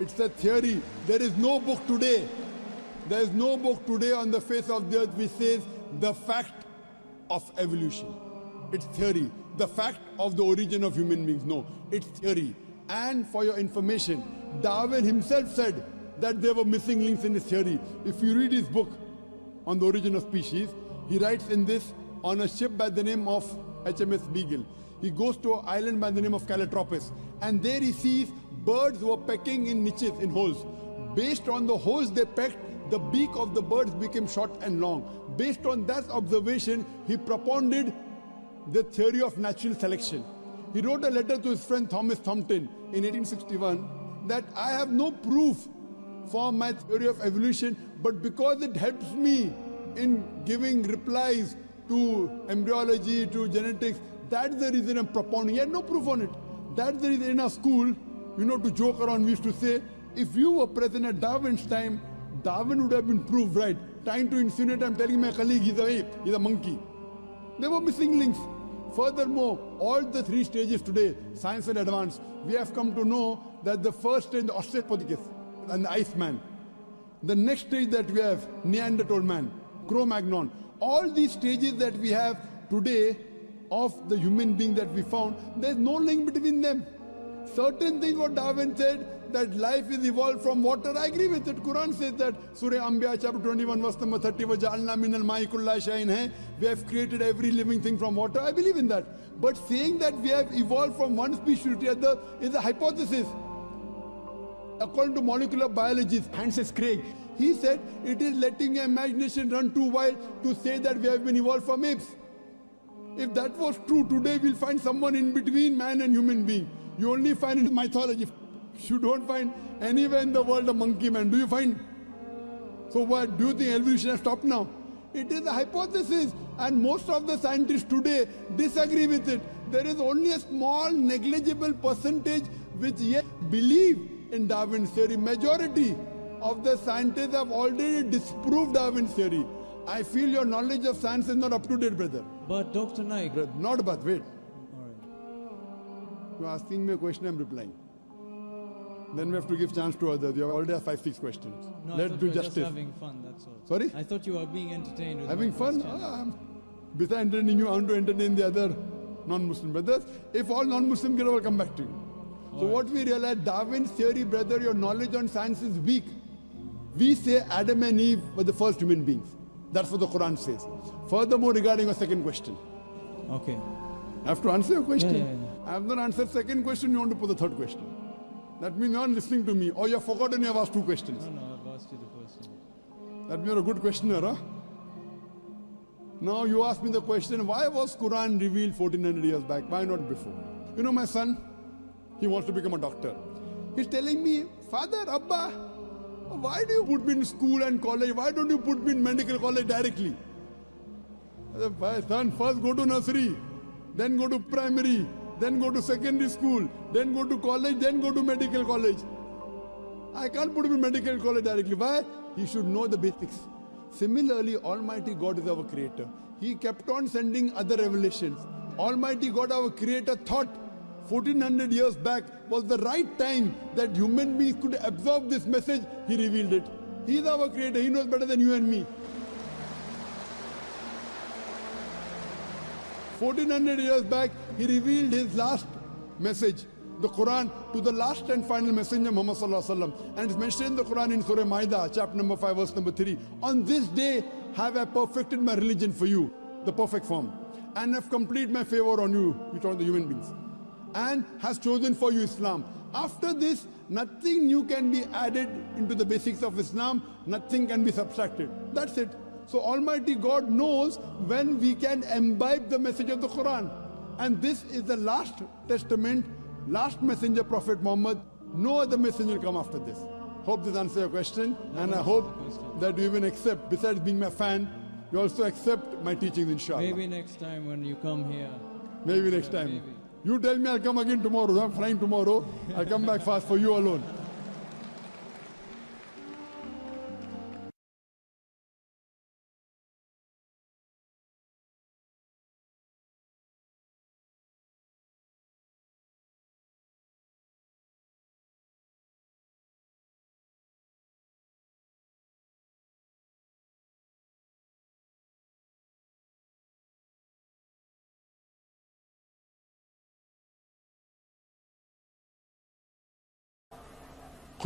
It's a theory. There is no book today. There is no book today on the face of the earth which says the fact of evolution. It's theory. The fact of the origin of human beings. No, it's theory. And for your information, Darwin himself said that there were missing links in his theory. If you read his book on the origin of species, he writes in this on a ship by the name of HMS Beagle. He goes to an island by the name of Calotropis, and there he sees birds were pecking in niches, in holes. Based on the holes they pecked, the beak of the birds became short and long. Based on that observation, he propounded the theory of natural selection. He wrote a letter to his friend Thomas Thompson in 1861 that I have no proof for my theory of evolution, but because it helps me in giving replies to embryology, to genetics, that's the reason I'm propounding. He had no proof on it. That's the reason in our school, to joke around, we used to say, if you were present at Darwin's time, Darwin would have been proved right. Trying to insinuate, I'm telling my colleague, he's a ape, he's a monkey. There were missing links. Furthermore, all the three stages today, science and advance, we have come to know that the first stage, the Australopithecus and the Iceman. The next stage that we have, Neanderthal man, Cro-Magnon. All these stages that we have today of the human being that we found, there's no link between them. Certain things what Darwin said, that life is evolved from water, I agree with it. Quran says that, Surah Anbiya chapter 21 verse number 30, وَجَعَلْنَا مِنَ الْمَاءِ كُلَّ شَيْءٍ hai. We have created every living thing from water, I believe in that. But saying that we have evolved from one species to the other is a hypothesis. According to molecular biologist Francis Crick, he said it is letting your imagination run too wild to say that we have been evolved from apes. If that was true, today we'll find someone in between man and human being. You only find in mythology. You don't find anywhere in the world a monkey man. Do you find? So what? Do you think evolution has stopped now? It is a hypothesis, and most of the scientists today disagree with it. There is only a small negligible percentage which yet believe in Darwin's theory. Majority of the scientists have already disproved Darwin's theory. I feel your knowledge of science is not up to date, brother. But Dr. Naik, Not but wait. all right. You're asking me a question, I'm replying. Then we have to give chance to others. You have already have 5-6 questions. No, I Let's thought do we were just justice. having fun, that's all. Sorry? I thought you were being entertained with Having my fun? questions. Besides entertaining you, I want to entertain the other non-Muslim brothers. If all non-Muslim get over, come back to you. So what we realize, Darwin's theory, brother, your knowledge on science is weak. We say Adam and Eve were the first human beings. That's what the Quran says. Furthermore, regarding your second question. Okay. I have to answer your question. Yeah. I have not answered second question, you want to put the third question. That means you are not listening to me, or you have forgotten you have asked two questions. No, I've asked you the first one. That means you're a good questioner, huh? Now you ask me the question, why was Quran revealed 1400 years back? Why not before? My son, he wants to become a doctor. He's telling me, Father, Abba, why do you put me in school and college? Why don't you put me in medical college directly? I said, "My son, first go to nursery, then go to primary, then go to secondary school, then go to college, then go to medical college. I can't put him in medical college directly. Why? He should know the basics. Similarly, Almighty God is our creator. He kept on sending other revelations. Almighty God, our creator, thought 1400 years back was the right time that human beings could absorb this message. He revealed it. He is our creator. He knows better than you and me. 1400 years back, he revealed his last message, the Quran, to the last and final messenger, Muhammad Sallallahu Alaihi Wasallam. And it's mentioned in the Quran in Surah Ma'idah, chapter number 5, verse number 3. On this day have I perfected my religion for you, the perfect form, and have completed my favor on you, you told the human beings, and has chosen for you Islam. After this, nothing new can be added into the basics of Islam, nothing can be subtracted. That's it. So Almighty God knows when we can imbibe the message of the Quran. And this is the last testament, last messenger, Prophet Muhammad. No other messenger will come after this. Hope this answers your question. And I hope that you even accept, besides being my fan, you also accept my teachings, inshallah. Maybe next time when you come here. Maybe next time. Maybe. You tell me I'll come again tomorrow. I'm flying tomorrow. I'll come back fast for you alone.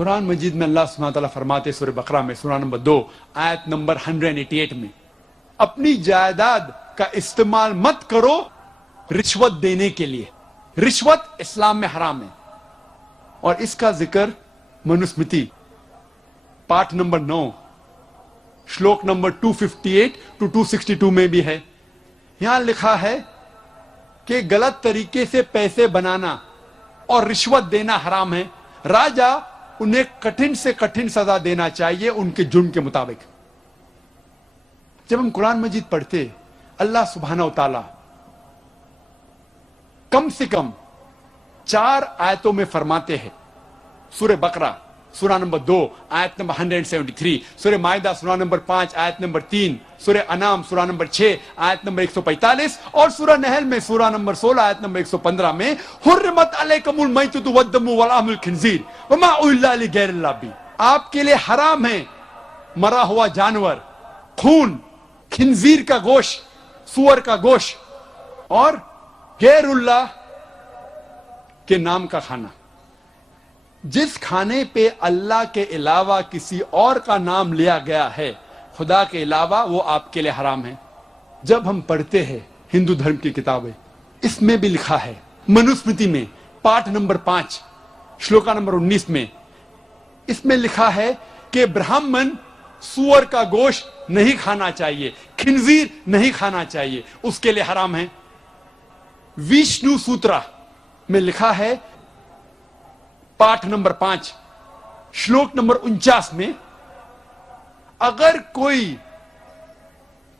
قرآن مجید میں اللہ سبحانہ تعالیٰ فرماتے سورہ بقرہ میں سورہ number 2 آیت number 188 میں اپنی جائیداد کا استعمال مت کرو رشوت دینے کے لیے. رشوت اسلام میں حرام ہے اور اس کا ذکر Manusmriti part number 9 shloka number 258 to 262 میں بھی ہے. یہاں لکھا ہے کہ غلط طریقے سے پیسے بنانا اور رشوت دینا حرام ہے. راجا انہیں کٹھن سے کٹھن سزا دینا چاہیے ان کے جرم کے مطابق. جب ہم قرآن مجید پڑھتے اللہ سبحانہ و تعالی کم سے کم 4 آیتوں میں فرماتے ہیں. سورہ بقرہ سورہ نمبر 2 آیت نمبر 173, سورہ مائدہ سورہ نمبر 5 آیت نمبر 3, سورہ انعام سورہ نمبر 6 آیت نمبر 145 اور سورہ نحل میں سورہ نمبر 16 آیت نمبر 115 میں حرمت علیکم المیتۃ والدم ولحم الخنزیر وما اہل لغیر اللہ بھی. آپ کے لیے حرام ہے مرا ہوا جانور, خون, خنزیر کا گوشت, سور کا گوشت اور غیر اللہ کے نام کا کھانا. جس کھانے پہ اللہ کے علاوہ کسی اور کا نام لیا گیا ہے خدا کے علاوہ وہ آپ کے لیے حرام ہے. جب ہم پڑھتے ہیں ہندو دھرم کی کتابیں اس میں بھی لکھا ہے منوسمرتی میں پارٹ نمبر 5 شلوکا نمبر 19 میں اس میں لکھا ہے کہ برہمن سور کا گوشت نہیں کھانا چاہیے, خنزیر نہیں کھانا چاہیے, اس کے لیے حرام ہے. وشنو سوترا میں لکھا ہے پارٹ نمبر 5 شلوک نمبر 49 میں اگر کوئی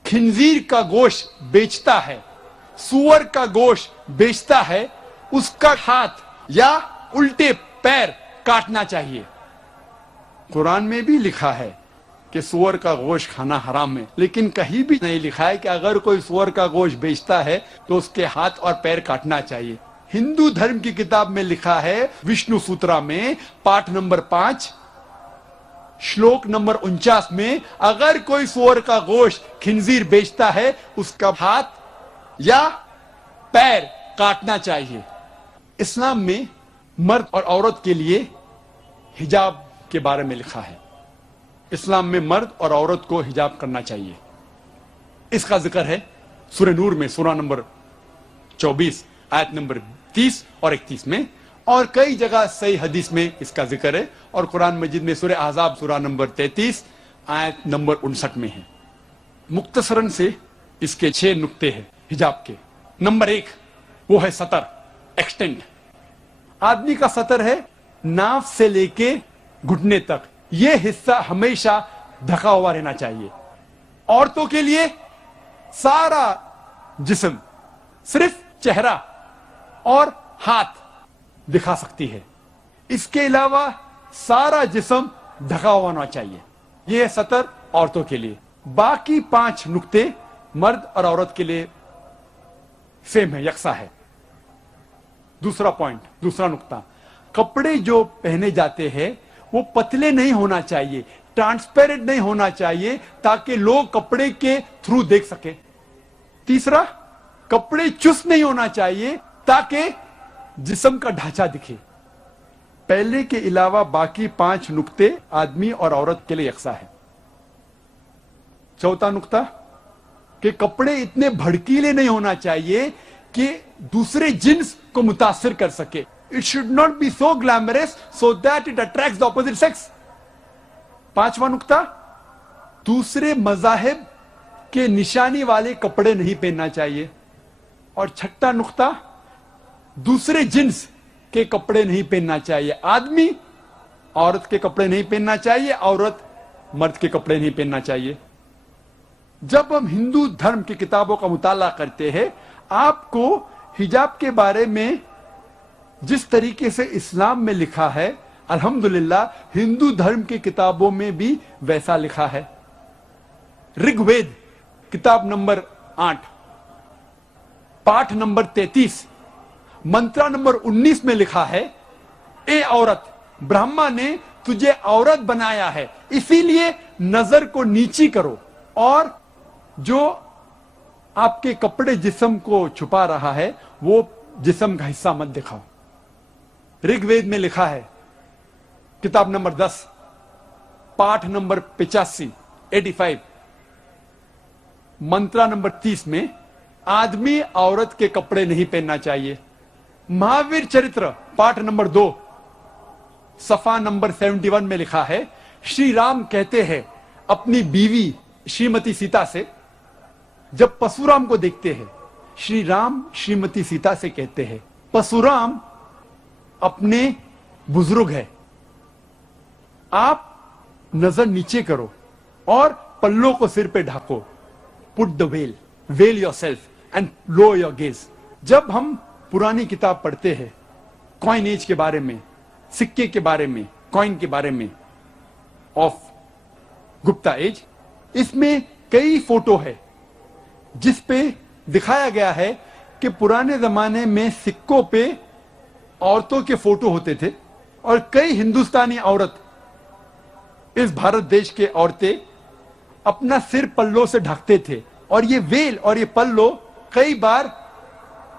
خنزیر کا گوشت بیچتا ہے, سور کا گوشت بیچتا ہے, اس کا ہاتھ یا الٹے پیر کاٹنا چاہیے. قرآن میں بھی لکھا ہے کہ سور کا گوشت کھانا حرام ہے, لیکن کہیں بھی نہیں لکھا ہے کہ اگر کوئی سور کا گوشت بیچتا ہے تو اس کے ہاتھ اور پیر کاٹنا چاہیے. ہندو دھرم کی کتاب میں لکھا ہے وشنو سوترا میں پارٹ نمبر 5 شلوک نمبر 49 میں اگر کوئی سور کا گوشت خنزیر بیچتا ہے اس کا ہاتھ یا پیر کاٹنا چاہیے. اسلام میں مرد اور عورت کے لیے حجاب کے بارے میں لکھا ہے. اسلام میں مرد اور عورت کو حجاب کرنا چاہیے. اس کا ذکر ہے سورہ نور میں سورہ نمبر 24 آیت نمبر 30 اور 31 میں, اور کئی جگہ صحیح حدیث میں اس کا ذکر ہے, اور قرآن مجید میں سورہ احزاب سورہ نمبر 33 آیت نمبر 59 میں ہے. مختصراً سے اس کے 6 نقطے ہیں حجاب کے. نمبر 1 وہ ہے سطر, ایکسٹینٹ. آدمی کا سطر ہے ناف سے لے کے گھٹنے تک, یہ حصہ ہمیشہ ڈھکا ہوا رہنا چاہیے. عورتوں کے لیے سارا جسم, صرف چہرہ اور ہاتھ دکھا سکتی ہے, اس کے علاوہ سارا جسم ڈھکا ہوا ہونا چاہیے. یہ ہے سطر عورتوں کے لیے. باقی 5 نقطے مرد اور عورت کے لیے سیم ہے, یکساں ہے. دوسرا پوائنٹ, دوسرا نقطہ, کپڑے جو پہنے جاتے ہیں وہ پتلے نہیں ہونا چاہیے, ٹرانسپیرنٹ نہیں ہونا چاہیے تاکہ لوگ کپڑے کے تھرو دیکھ سکیں. تیسرا, کپڑے چست نہیں ہونا چاہیے تاکہ جسم کا ڈھانچہ دکھے. پہلے کے علاوہ باقی 5 نقطے آدمی اور عورت کے لیے یکساں ہے. چوتھا نقطہ کہ کپڑے اتنے بھڑکیلے نہیں ہونا چاہیے کہ دوسرے جنس کو متاثر کر سکے. It should not be so glamorous so that it attracts the opposite sex. 5واں نقطہ, دوسرے مذاہب کے نشانی والے کپڑے نہیں پہننا چاہیے. اور 6واں نقطہ, دوسرے جنس کے کپڑے نہیں پہننا چاہیے. آدمی عورت کے کپڑے نہیں پہننا چاہیے, عورت مرد کے کپڑے نہیں پہننا چاہیے. جب ہم ہندو دھرم کی کتابوں کا مطالعہ کرتے ہیں آپ کو حجاب کے بارے میں جس طریقے سے اسلام میں لکھا ہے الحمدللہ ہندو دھرم کی کتابوں میں بھی ویسا لکھا ہے. رگ وید کتاب نمبر 8 پاٹھ نمبر 33 منترا نمبر 19 میں لکھا ہے, اے عورت, برہما نے تجھے عورت بنایا ہے اسی لیے نظر کو نیچی کرو اور جو آپ کے کپڑے جسم کو چھپا رہا ہے وہ جسم کا حصہ مت دکھاؤ. رگ وید میں لکھا ہے किताब नंबर 10 पाठ नंबर 85 मंत्रा नंबर 30 में आदमी औरत के कपड़े नहीं पहनना चाहिए। महावीर चरित्र पाठ नंबर 2 सफा नंबर 71 में लिखा है, श्री राम कहते हैं अपनी बीवी श्रीमती सीता से, जब परशुराम को देखते हैं, श्री राम श्रीमती सीता से कहते हैं, परशुराम अपने बुजुर्ग है, आप नजर नीचे करो और पल्लों को सिर पे ढाको, put the veil yourself and low your gaze. जब हम पुरानी किताब पढ़ते हैं कॉइन एज के बारे में, सिक्के के बारे में, कॉइन के बारे में ऑफ गुप्ता एज, इसमें कई फोटो है जिस पे दिखाया गया है कि पुराने जमाने में सिक्कों पे औरतों के फोटो होते थे और कई हिंदुस्तानी औरत, इस भारत देश के औरतें अपना सिर पल्लों से ढकते थे और ये वेल और ये पल्लो कई बार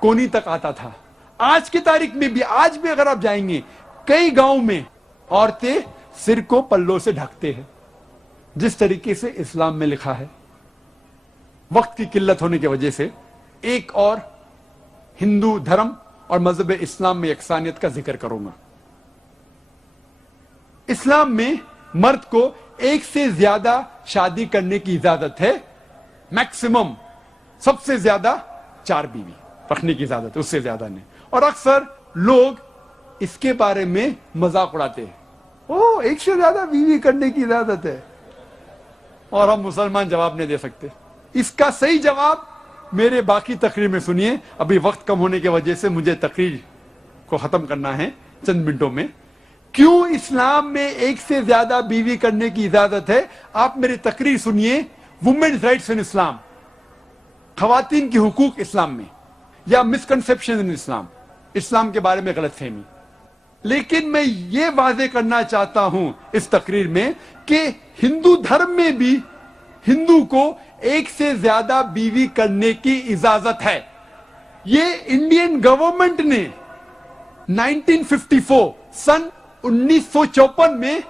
कोनी तक आता था। आज की तारीख में भी, आज भी अगर आप जाएंगे कई गांव में औरतें सिर को पल्लों से ढकते हैं, जिस तरीके से इस्लाम में लिखा है। वक्त की किल्लत होने की वजह से एक और हिंदू धर्म और मजहब इस्लाम में यकसानियत का जिक्र करूंगा। इस्लाम में मर्द को एक से ज्यादा शादी करने की इजाजत है, मैक्सिमम सबसे ज्यादा 4 बीवी रखने की इजाजत है, उससे ज्यादा नहीं। और अक्सर लोग इसके बारे में मजाक उड़ाते हैं, ओ एक से ज्यादा बीवी करने की इजाजत है, और हम मुसलमान जवाब नहीं दे सकते। इसका सही जवाब मेरे बाकी तकरीर में सुनिए। अभी वक्त कम होने की वजह से मुझे तकरीर को खत्म करना है चंद मिनटों में। क्यों इस्लाम में एक से ज्यादा बीवी करने की इजाजत है, आप मेरी तकरीर सुनिए। वुमेन्स राइट्स इन इस्लाम, खवातीन की हुकूक इस्लाम में, या मिसकंसेप्शन इन इस्लाम, इस्लाम के बारे में गलतफहमी। लेकिन मैं ये वादे करना चाहता हूं इस तकरीर में कि हिंदू धर्म में भी हिंदू को एक से ज्यादा बीवी करने की इजाजत है। ये इंडियन गवर्नमेंट ने 1954 सन 1954 में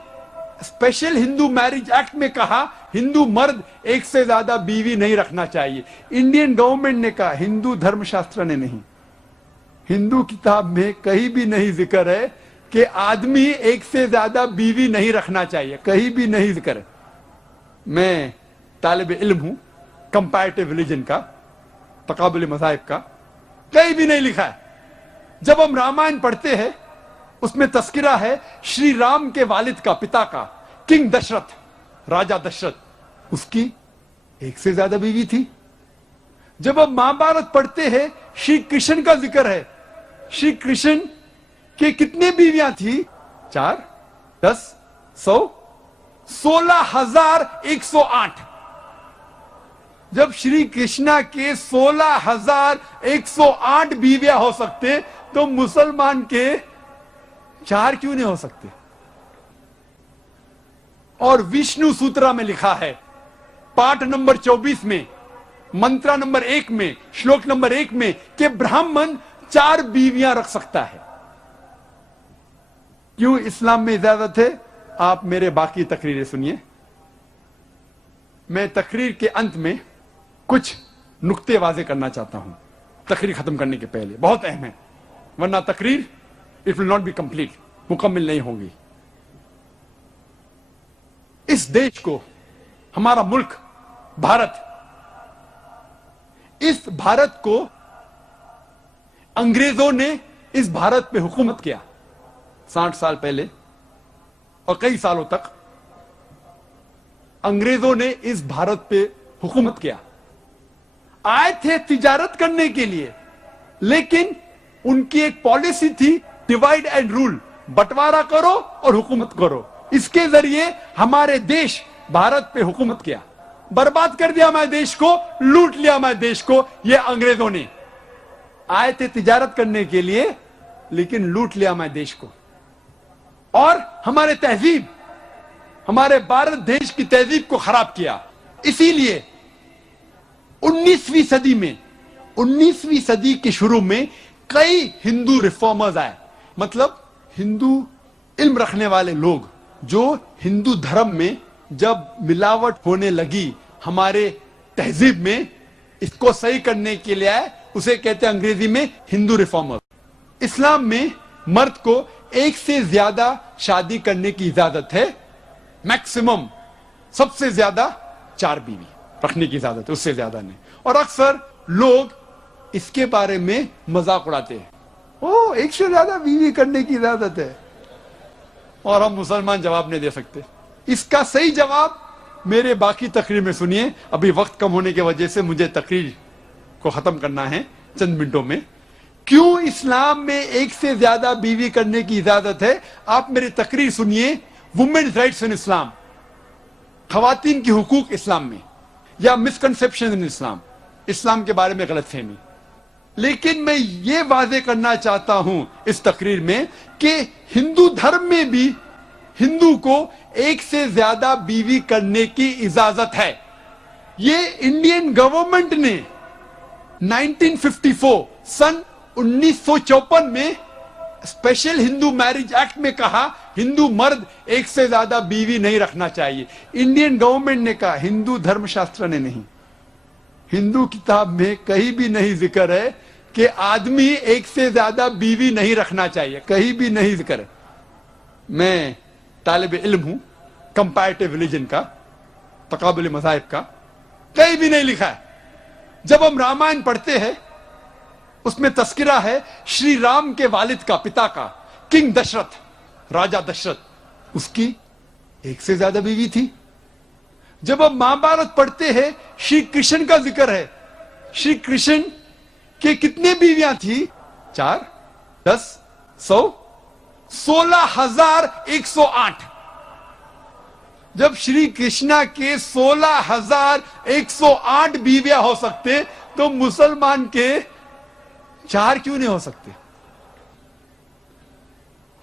स्पेशल हिंदू मैरिज एक्ट में कहा हिंदू मर्द एक से ज्यादा बीवी नहीं रखना चाहिए। इंडियन गवर्नमेंट ने कहा, हिंदू धर्मशास्त्र ने नहीं। हिंदू किताब में कहीं भी नहीं जिक्र है कि आदमी एक से ज्यादा बीवी नहीं रखना चाहिए, कहीं भी नहीं जिक्र है। मैं तालिब इल्म हूं कंपैरेटिव रिलीजन का, तकाबुल मज़ाहिब का, कहीं भी नहीं लिखा है। जब हम रामायण पढ़ते हैं उसमें तस्किरा है श्री राम के वालिद का, पिता का, किंग दशरथ, राजा दशरथ, उसकी एक से ज्यादा बीवी थी। जब हम महाभारत पढ़ते हैं श्री कृष्ण का जिक्र है, श्री कृष्ण के कितने बीवियां थी? 4, 10, 100, 16,108। जब श्री कृष्णा के 16,108 बीवियां हो सकते तो मुसलमान के 4 क्यों नहीं हो सकते? और विष्णु सूत्रा में लिखा है पाठ नंबर 24 में, मंत्रा नंबर 1 में, श्लोक नंबर 1 में कि ब्राह्मण 4 बीवियां रख सकता है। क्यों इस्लाम में इजाजत है? आप मेरे बाकी तकरीरें सुनिए। मैं तकरीर के अंत में कुछ नुक्ते वाजे करना चाहता हूं तकरीर खत्म करने के पहले, बहुत अहम है, वरना तकरीर it will not be complete, मुकम्मल नहीं होगी। इस देश को, हमारा मुल्क भारत, इस भारत को अंग्रेजों ने इस भारत पे हुकूमत किया 60 साल पहले, और कई सालों तक अंग्रेजों ने इस भारत पे हुकूमत किया। आए थे तिजारत करने के लिए, लेकिन उनकी एक पॉलिसी थी डिवाइड एंड रूल, बंटवारा करो और हुकूमत करो। इसके जरिए हमारे देश भारत पे हुकूमत किया, बर्बाद कर दिया हमारे देश को, लूट लिया हमारे देश को। ये अंग्रेजों ने आए थे तिजारत करने के लिए, लेकिन लूट लिया हमारे देश को। और हमारे तहजीब, हमारे भारत देश की तहजीब को खराब किया। इसीलिए 19वीं सदी में, 19वीं सदी के शुरू में कई हिंदू रिफॉर्मर्स आए, मतलब हिंदू علم رکھنے والے لوگ جو ہندو دھرم میں جب ملاوٹ ہونے لگی ہمارے تہذیب میں اس کو صحیح کرنے کے لیے آئے, اسے کہتے ہیں انگریزی میں ہندو ریفارمر. اسلام میں مرد کو ایک سے زیادہ شادی کرنے کی اجازت ہے, میکسیمم سب سے زیادہ 4 بیوی رکھنے کی اجازت ہے, اس سے زیادہ نہیں. اور اکثر لوگ اس کے بارے میں مذاق اڑاتے ہیں, او ایک سے زیادہ بیوی کرنے کی اجازت ہے, اور ہم مسلمان جواب نہیں دے سکتے. اس کا صحیح جواب میرے باقی تقریر میں سنیے. ابھی وقت کم ہونے کی وجہ سے مجھے تقریر کو ختم کرنا ہے چند منٹوں میں. کیوں اسلام میں ایک سے زیادہ بیوی کرنے کی اجازت ہے؟ آپ میری تقریر سنیے, وومنز رائٹس ان اسلام, خواتین کی حقوق اسلام میں, یا مسکنسپشن ان اسلام, اسلام کے بارے میں غلط فہمی. لیکن میں یہ واضح کرنا چاہتا ہوں اس تقریر میں کہ ہندو دھرم میں بھی ہندو کو ایک سے زیادہ بیوی کرنے کی اجازت ہے. یہ انڈین گورنمنٹ نے 1954 سن 1954 میں اسپیشل ہندو میرج ایکٹ میں کہا ہندو مرد ایک سے زیادہ بیوی نہیں رکھنا چاہیے. انڈین گورنمنٹ نے کہا, ہندو دھرم شاستر نے نہیں. ہندو کتاب میں کہیں بھی نہیں ذکر ہے کہ آدمی ایک سے زیادہ بیوی نہیں رکھنا چاہیے, کہیں بھی نہیں ذکر ہے. میں طالب علم ہوں کمپیریٹیو ریلیجن کا, تقابل مذاہب کا, کہیں بھی نہیں لکھا ہے. جب ہم رامائن پڑھتے ہیں اس میں تذکرہ ہے شری رام کے والد کا, پتا کا, کنگ دشرتھ, راجہ دشرتھ, اس کی ایک سے زیادہ بیوی تھی. جب ہم مہابھارت پڑھتے ہیں شری کرشن کا ذکر ہے. شری کرشن کے کتنے بیویاں تھی؟ 4, 10, 100, 16,108. جب شری کرشنا کے 16,108 بیویاں ہو سکتے تو مسلمان کے 4 کیوں نہیں ہو سکتے؟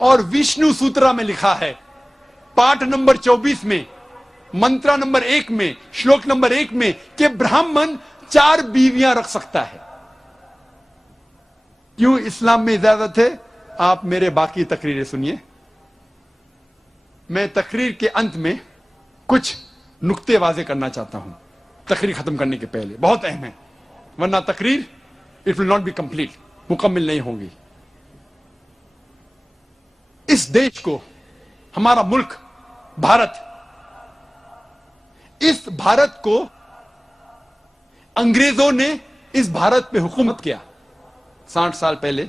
اور وشنو سوترا میں لکھا ہے پاٹ نمبر 24 میں, منترا نمبر 1 میں, شلوک نمبر 1 میں کہ برہمن 4 بیویاں رکھ سکتا ہے. کیوں اسلام میں اجازت ہے؟ آپ میرے باقی تقریریں سنیے. میں تقریر کے انت میں کچھ نقطے واضح کرنا چاہتا ہوں تقریر ختم کرنے کے پہلے, بہت اہم ہے, ورنہ تقریر it will not be complete, مکمل نہیں ہوگی. اس دیش کو, ہمارا ملک بھارت, اس بھارت کو انگریزوں نے اس بھارت پہ حکومت کیا 60 سال پہلے,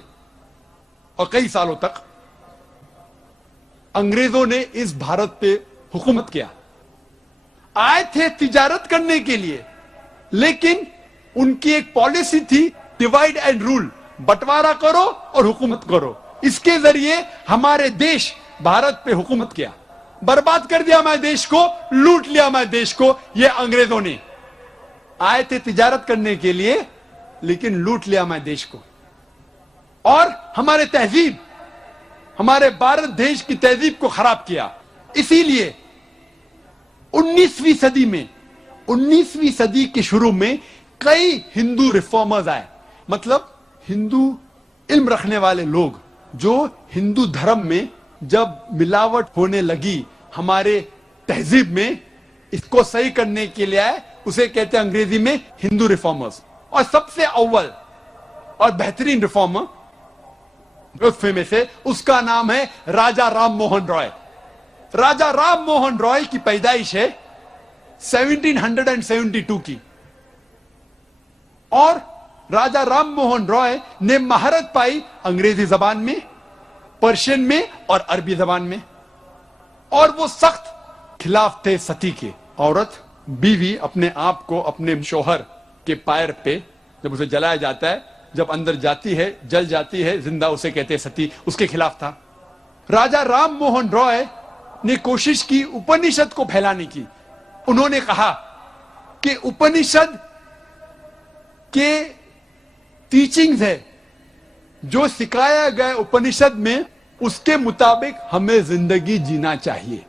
اور کئی سالوں تک انگریزوں نے اس بھارت پہ حکومت کیا. آئے تھے تجارت کرنے کے لیے, لیکن ان کی ایک پالیسی تھی ڈیوائڈ اینڈ رول, بٹوارا کرو اور حکومت کرو. اس کے ذریعے ہمارے دیش بھارت پہ حکومت کیا, برباد کر دیا ہمارے دیش کو, لوٹ لیا ہمارے دیش کو. یہ انگریزوں نے آئے تھے تجارت کرنے کے لیے لیکن لوٹ لیا ہمارے دیش کو, اور ہمارے تہذیب, ہمارے بھارت دیش کی تہذیب کو خراب کیا. اسی لیے 19ویں صدی میں, 19ویں صدی کے شروع میں کئی ہندو ریفارمرز آئے. مطلب ہندو علم رکھنے والے لوگ جو ہندو دھرم میں جب ملاوٹ ہونے لگی ہمارے تہذیب میں اس کو صحیح کرنے کے لیے آئے, اسے کہتے ہیں انگریزی میں ہندو ریفارمرز. اور سب سے اول اور بہترین ریفارمر میں سے اس کا نام ہے راجہ رام موہن رائے. راجہ رام موہن رائے کی پیدائش ہے 1772 کی, اور راجہ رام موہن رائے نے مہارت پائی انگریزی زبان میں, پرشین میں اور عربی زبان میں. اور وہ سخت خلاف تھے ستی کے. عورت, بیوی اپنے آپ کو اپنے شوہر کے پیر پہ جب اسے جلایا جاتا ہے, جب اندر جاتی ہے جل جاتی ہے زندہ, اسے کہتے ہیں ستی. اس کے خلاف تھا. راجہ رام موہن رائے نے کوشش کی اپنشد کو پھیلانے کی. انہوں نے کہا کہ اپنشد کے ٹیچنگز ہے جو سکھایا گیا اپنشد میں, اس کے مطابق ہمیں زندگی جینا چاہیے.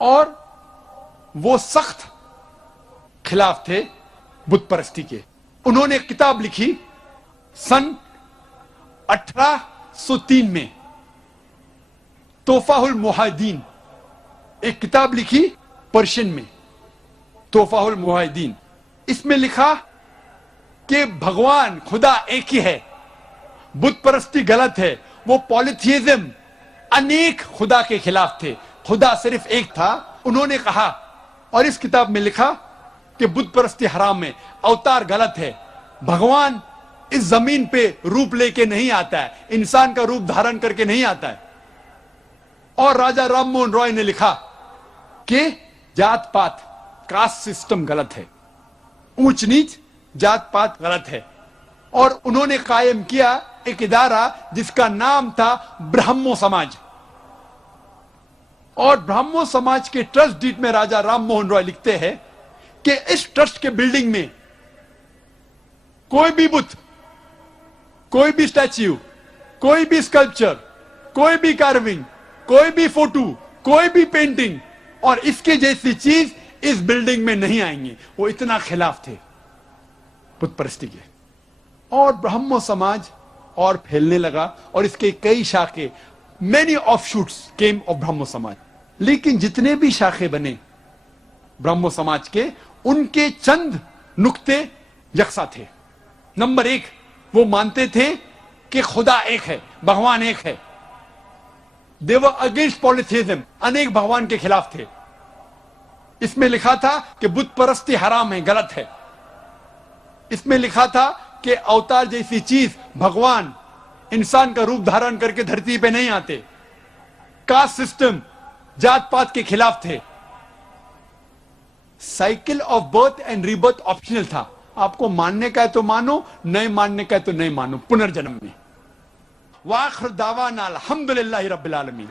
اور وہ سخت خلاف تھے بت پرستی کے. انہوں نے ایک کتاب لکھی سن 1803 میں, तोहफा उल मुहाजिदीन, एक किताब लिखी पर्शियन में, तोहफा उल मुहाजिदीन। इसमें लिखा कि भगवान खुदा एक ही है, बुत परस्ती गलत है, वो पॉलिथियज्म अनेक खुदा के खिलाफ थे, खुदा सिर्फ एक था। उन्होंने कहा और इस किताब में लिखा कि बुत परस्ती हराम है, अवतार गलत है, भगवान इस जमीन पे रूप लेके नहीं आता है, इंसान का रूप धारण करके नहीं आता है। और राजा राम मोहन रॉय ने लिखा कि जात पात कास्ट सिस्टम गलत है, ऊंच नीच जात पात गलत है। और उन्होंने कायम किया एक इदारा जिसका नाम था ब्राह्मो समाज। और ब्राह्मो समाज के ट्रस्ट डीड में राजा राम मोहन रॉय लिखते हैं कि इस ट्रस्ट के बिल्डिंग में कोई भी बुत, कोई भी स्टैच्यू, कोई भी स्कल्पचर, कोई भी कार्विंग, कोई भी फोटो, कोई भी पेंटिंग और इसके जैसी चीज इस बिल्डिंग में नहीं आएंगे। वो इतना खिलाफ थे बुत परस्ती के। और ब्राह्मो समाज और फैलने लगा और इसके कई शाखे, many offshoots came of Brahmo Samaj. लेकिन जितने भी शाखे बने ब्राह्मो समाज के, उनके चंद नुक्ते यकसा थे। नंबर एक, वो मानते थे कि खुदा एक है, भगवान एक है। दे वर अगेंस्ट पॉलिथियज्म, अनेक भगवान के खिलाफ थे। इसमें लिखा था कि बुत परस्ती हराम है, गलत है। इसमें लिखा था कि अवतार जैसी चीज, भगवान इंसान का रूप धारण करके धरती पे नहीं आते। कास्ट सिस्टम, जात पात के खिलाफ थे। Cycle of birth and rebirth optional था, आपको मानने का है तो मानो, नहीं मानने का है तो नहीं मानो, पुनर्जन्म में। वाखिर दावाना अल्हम्दुलिल्लाहि रब्बिल आलमीन।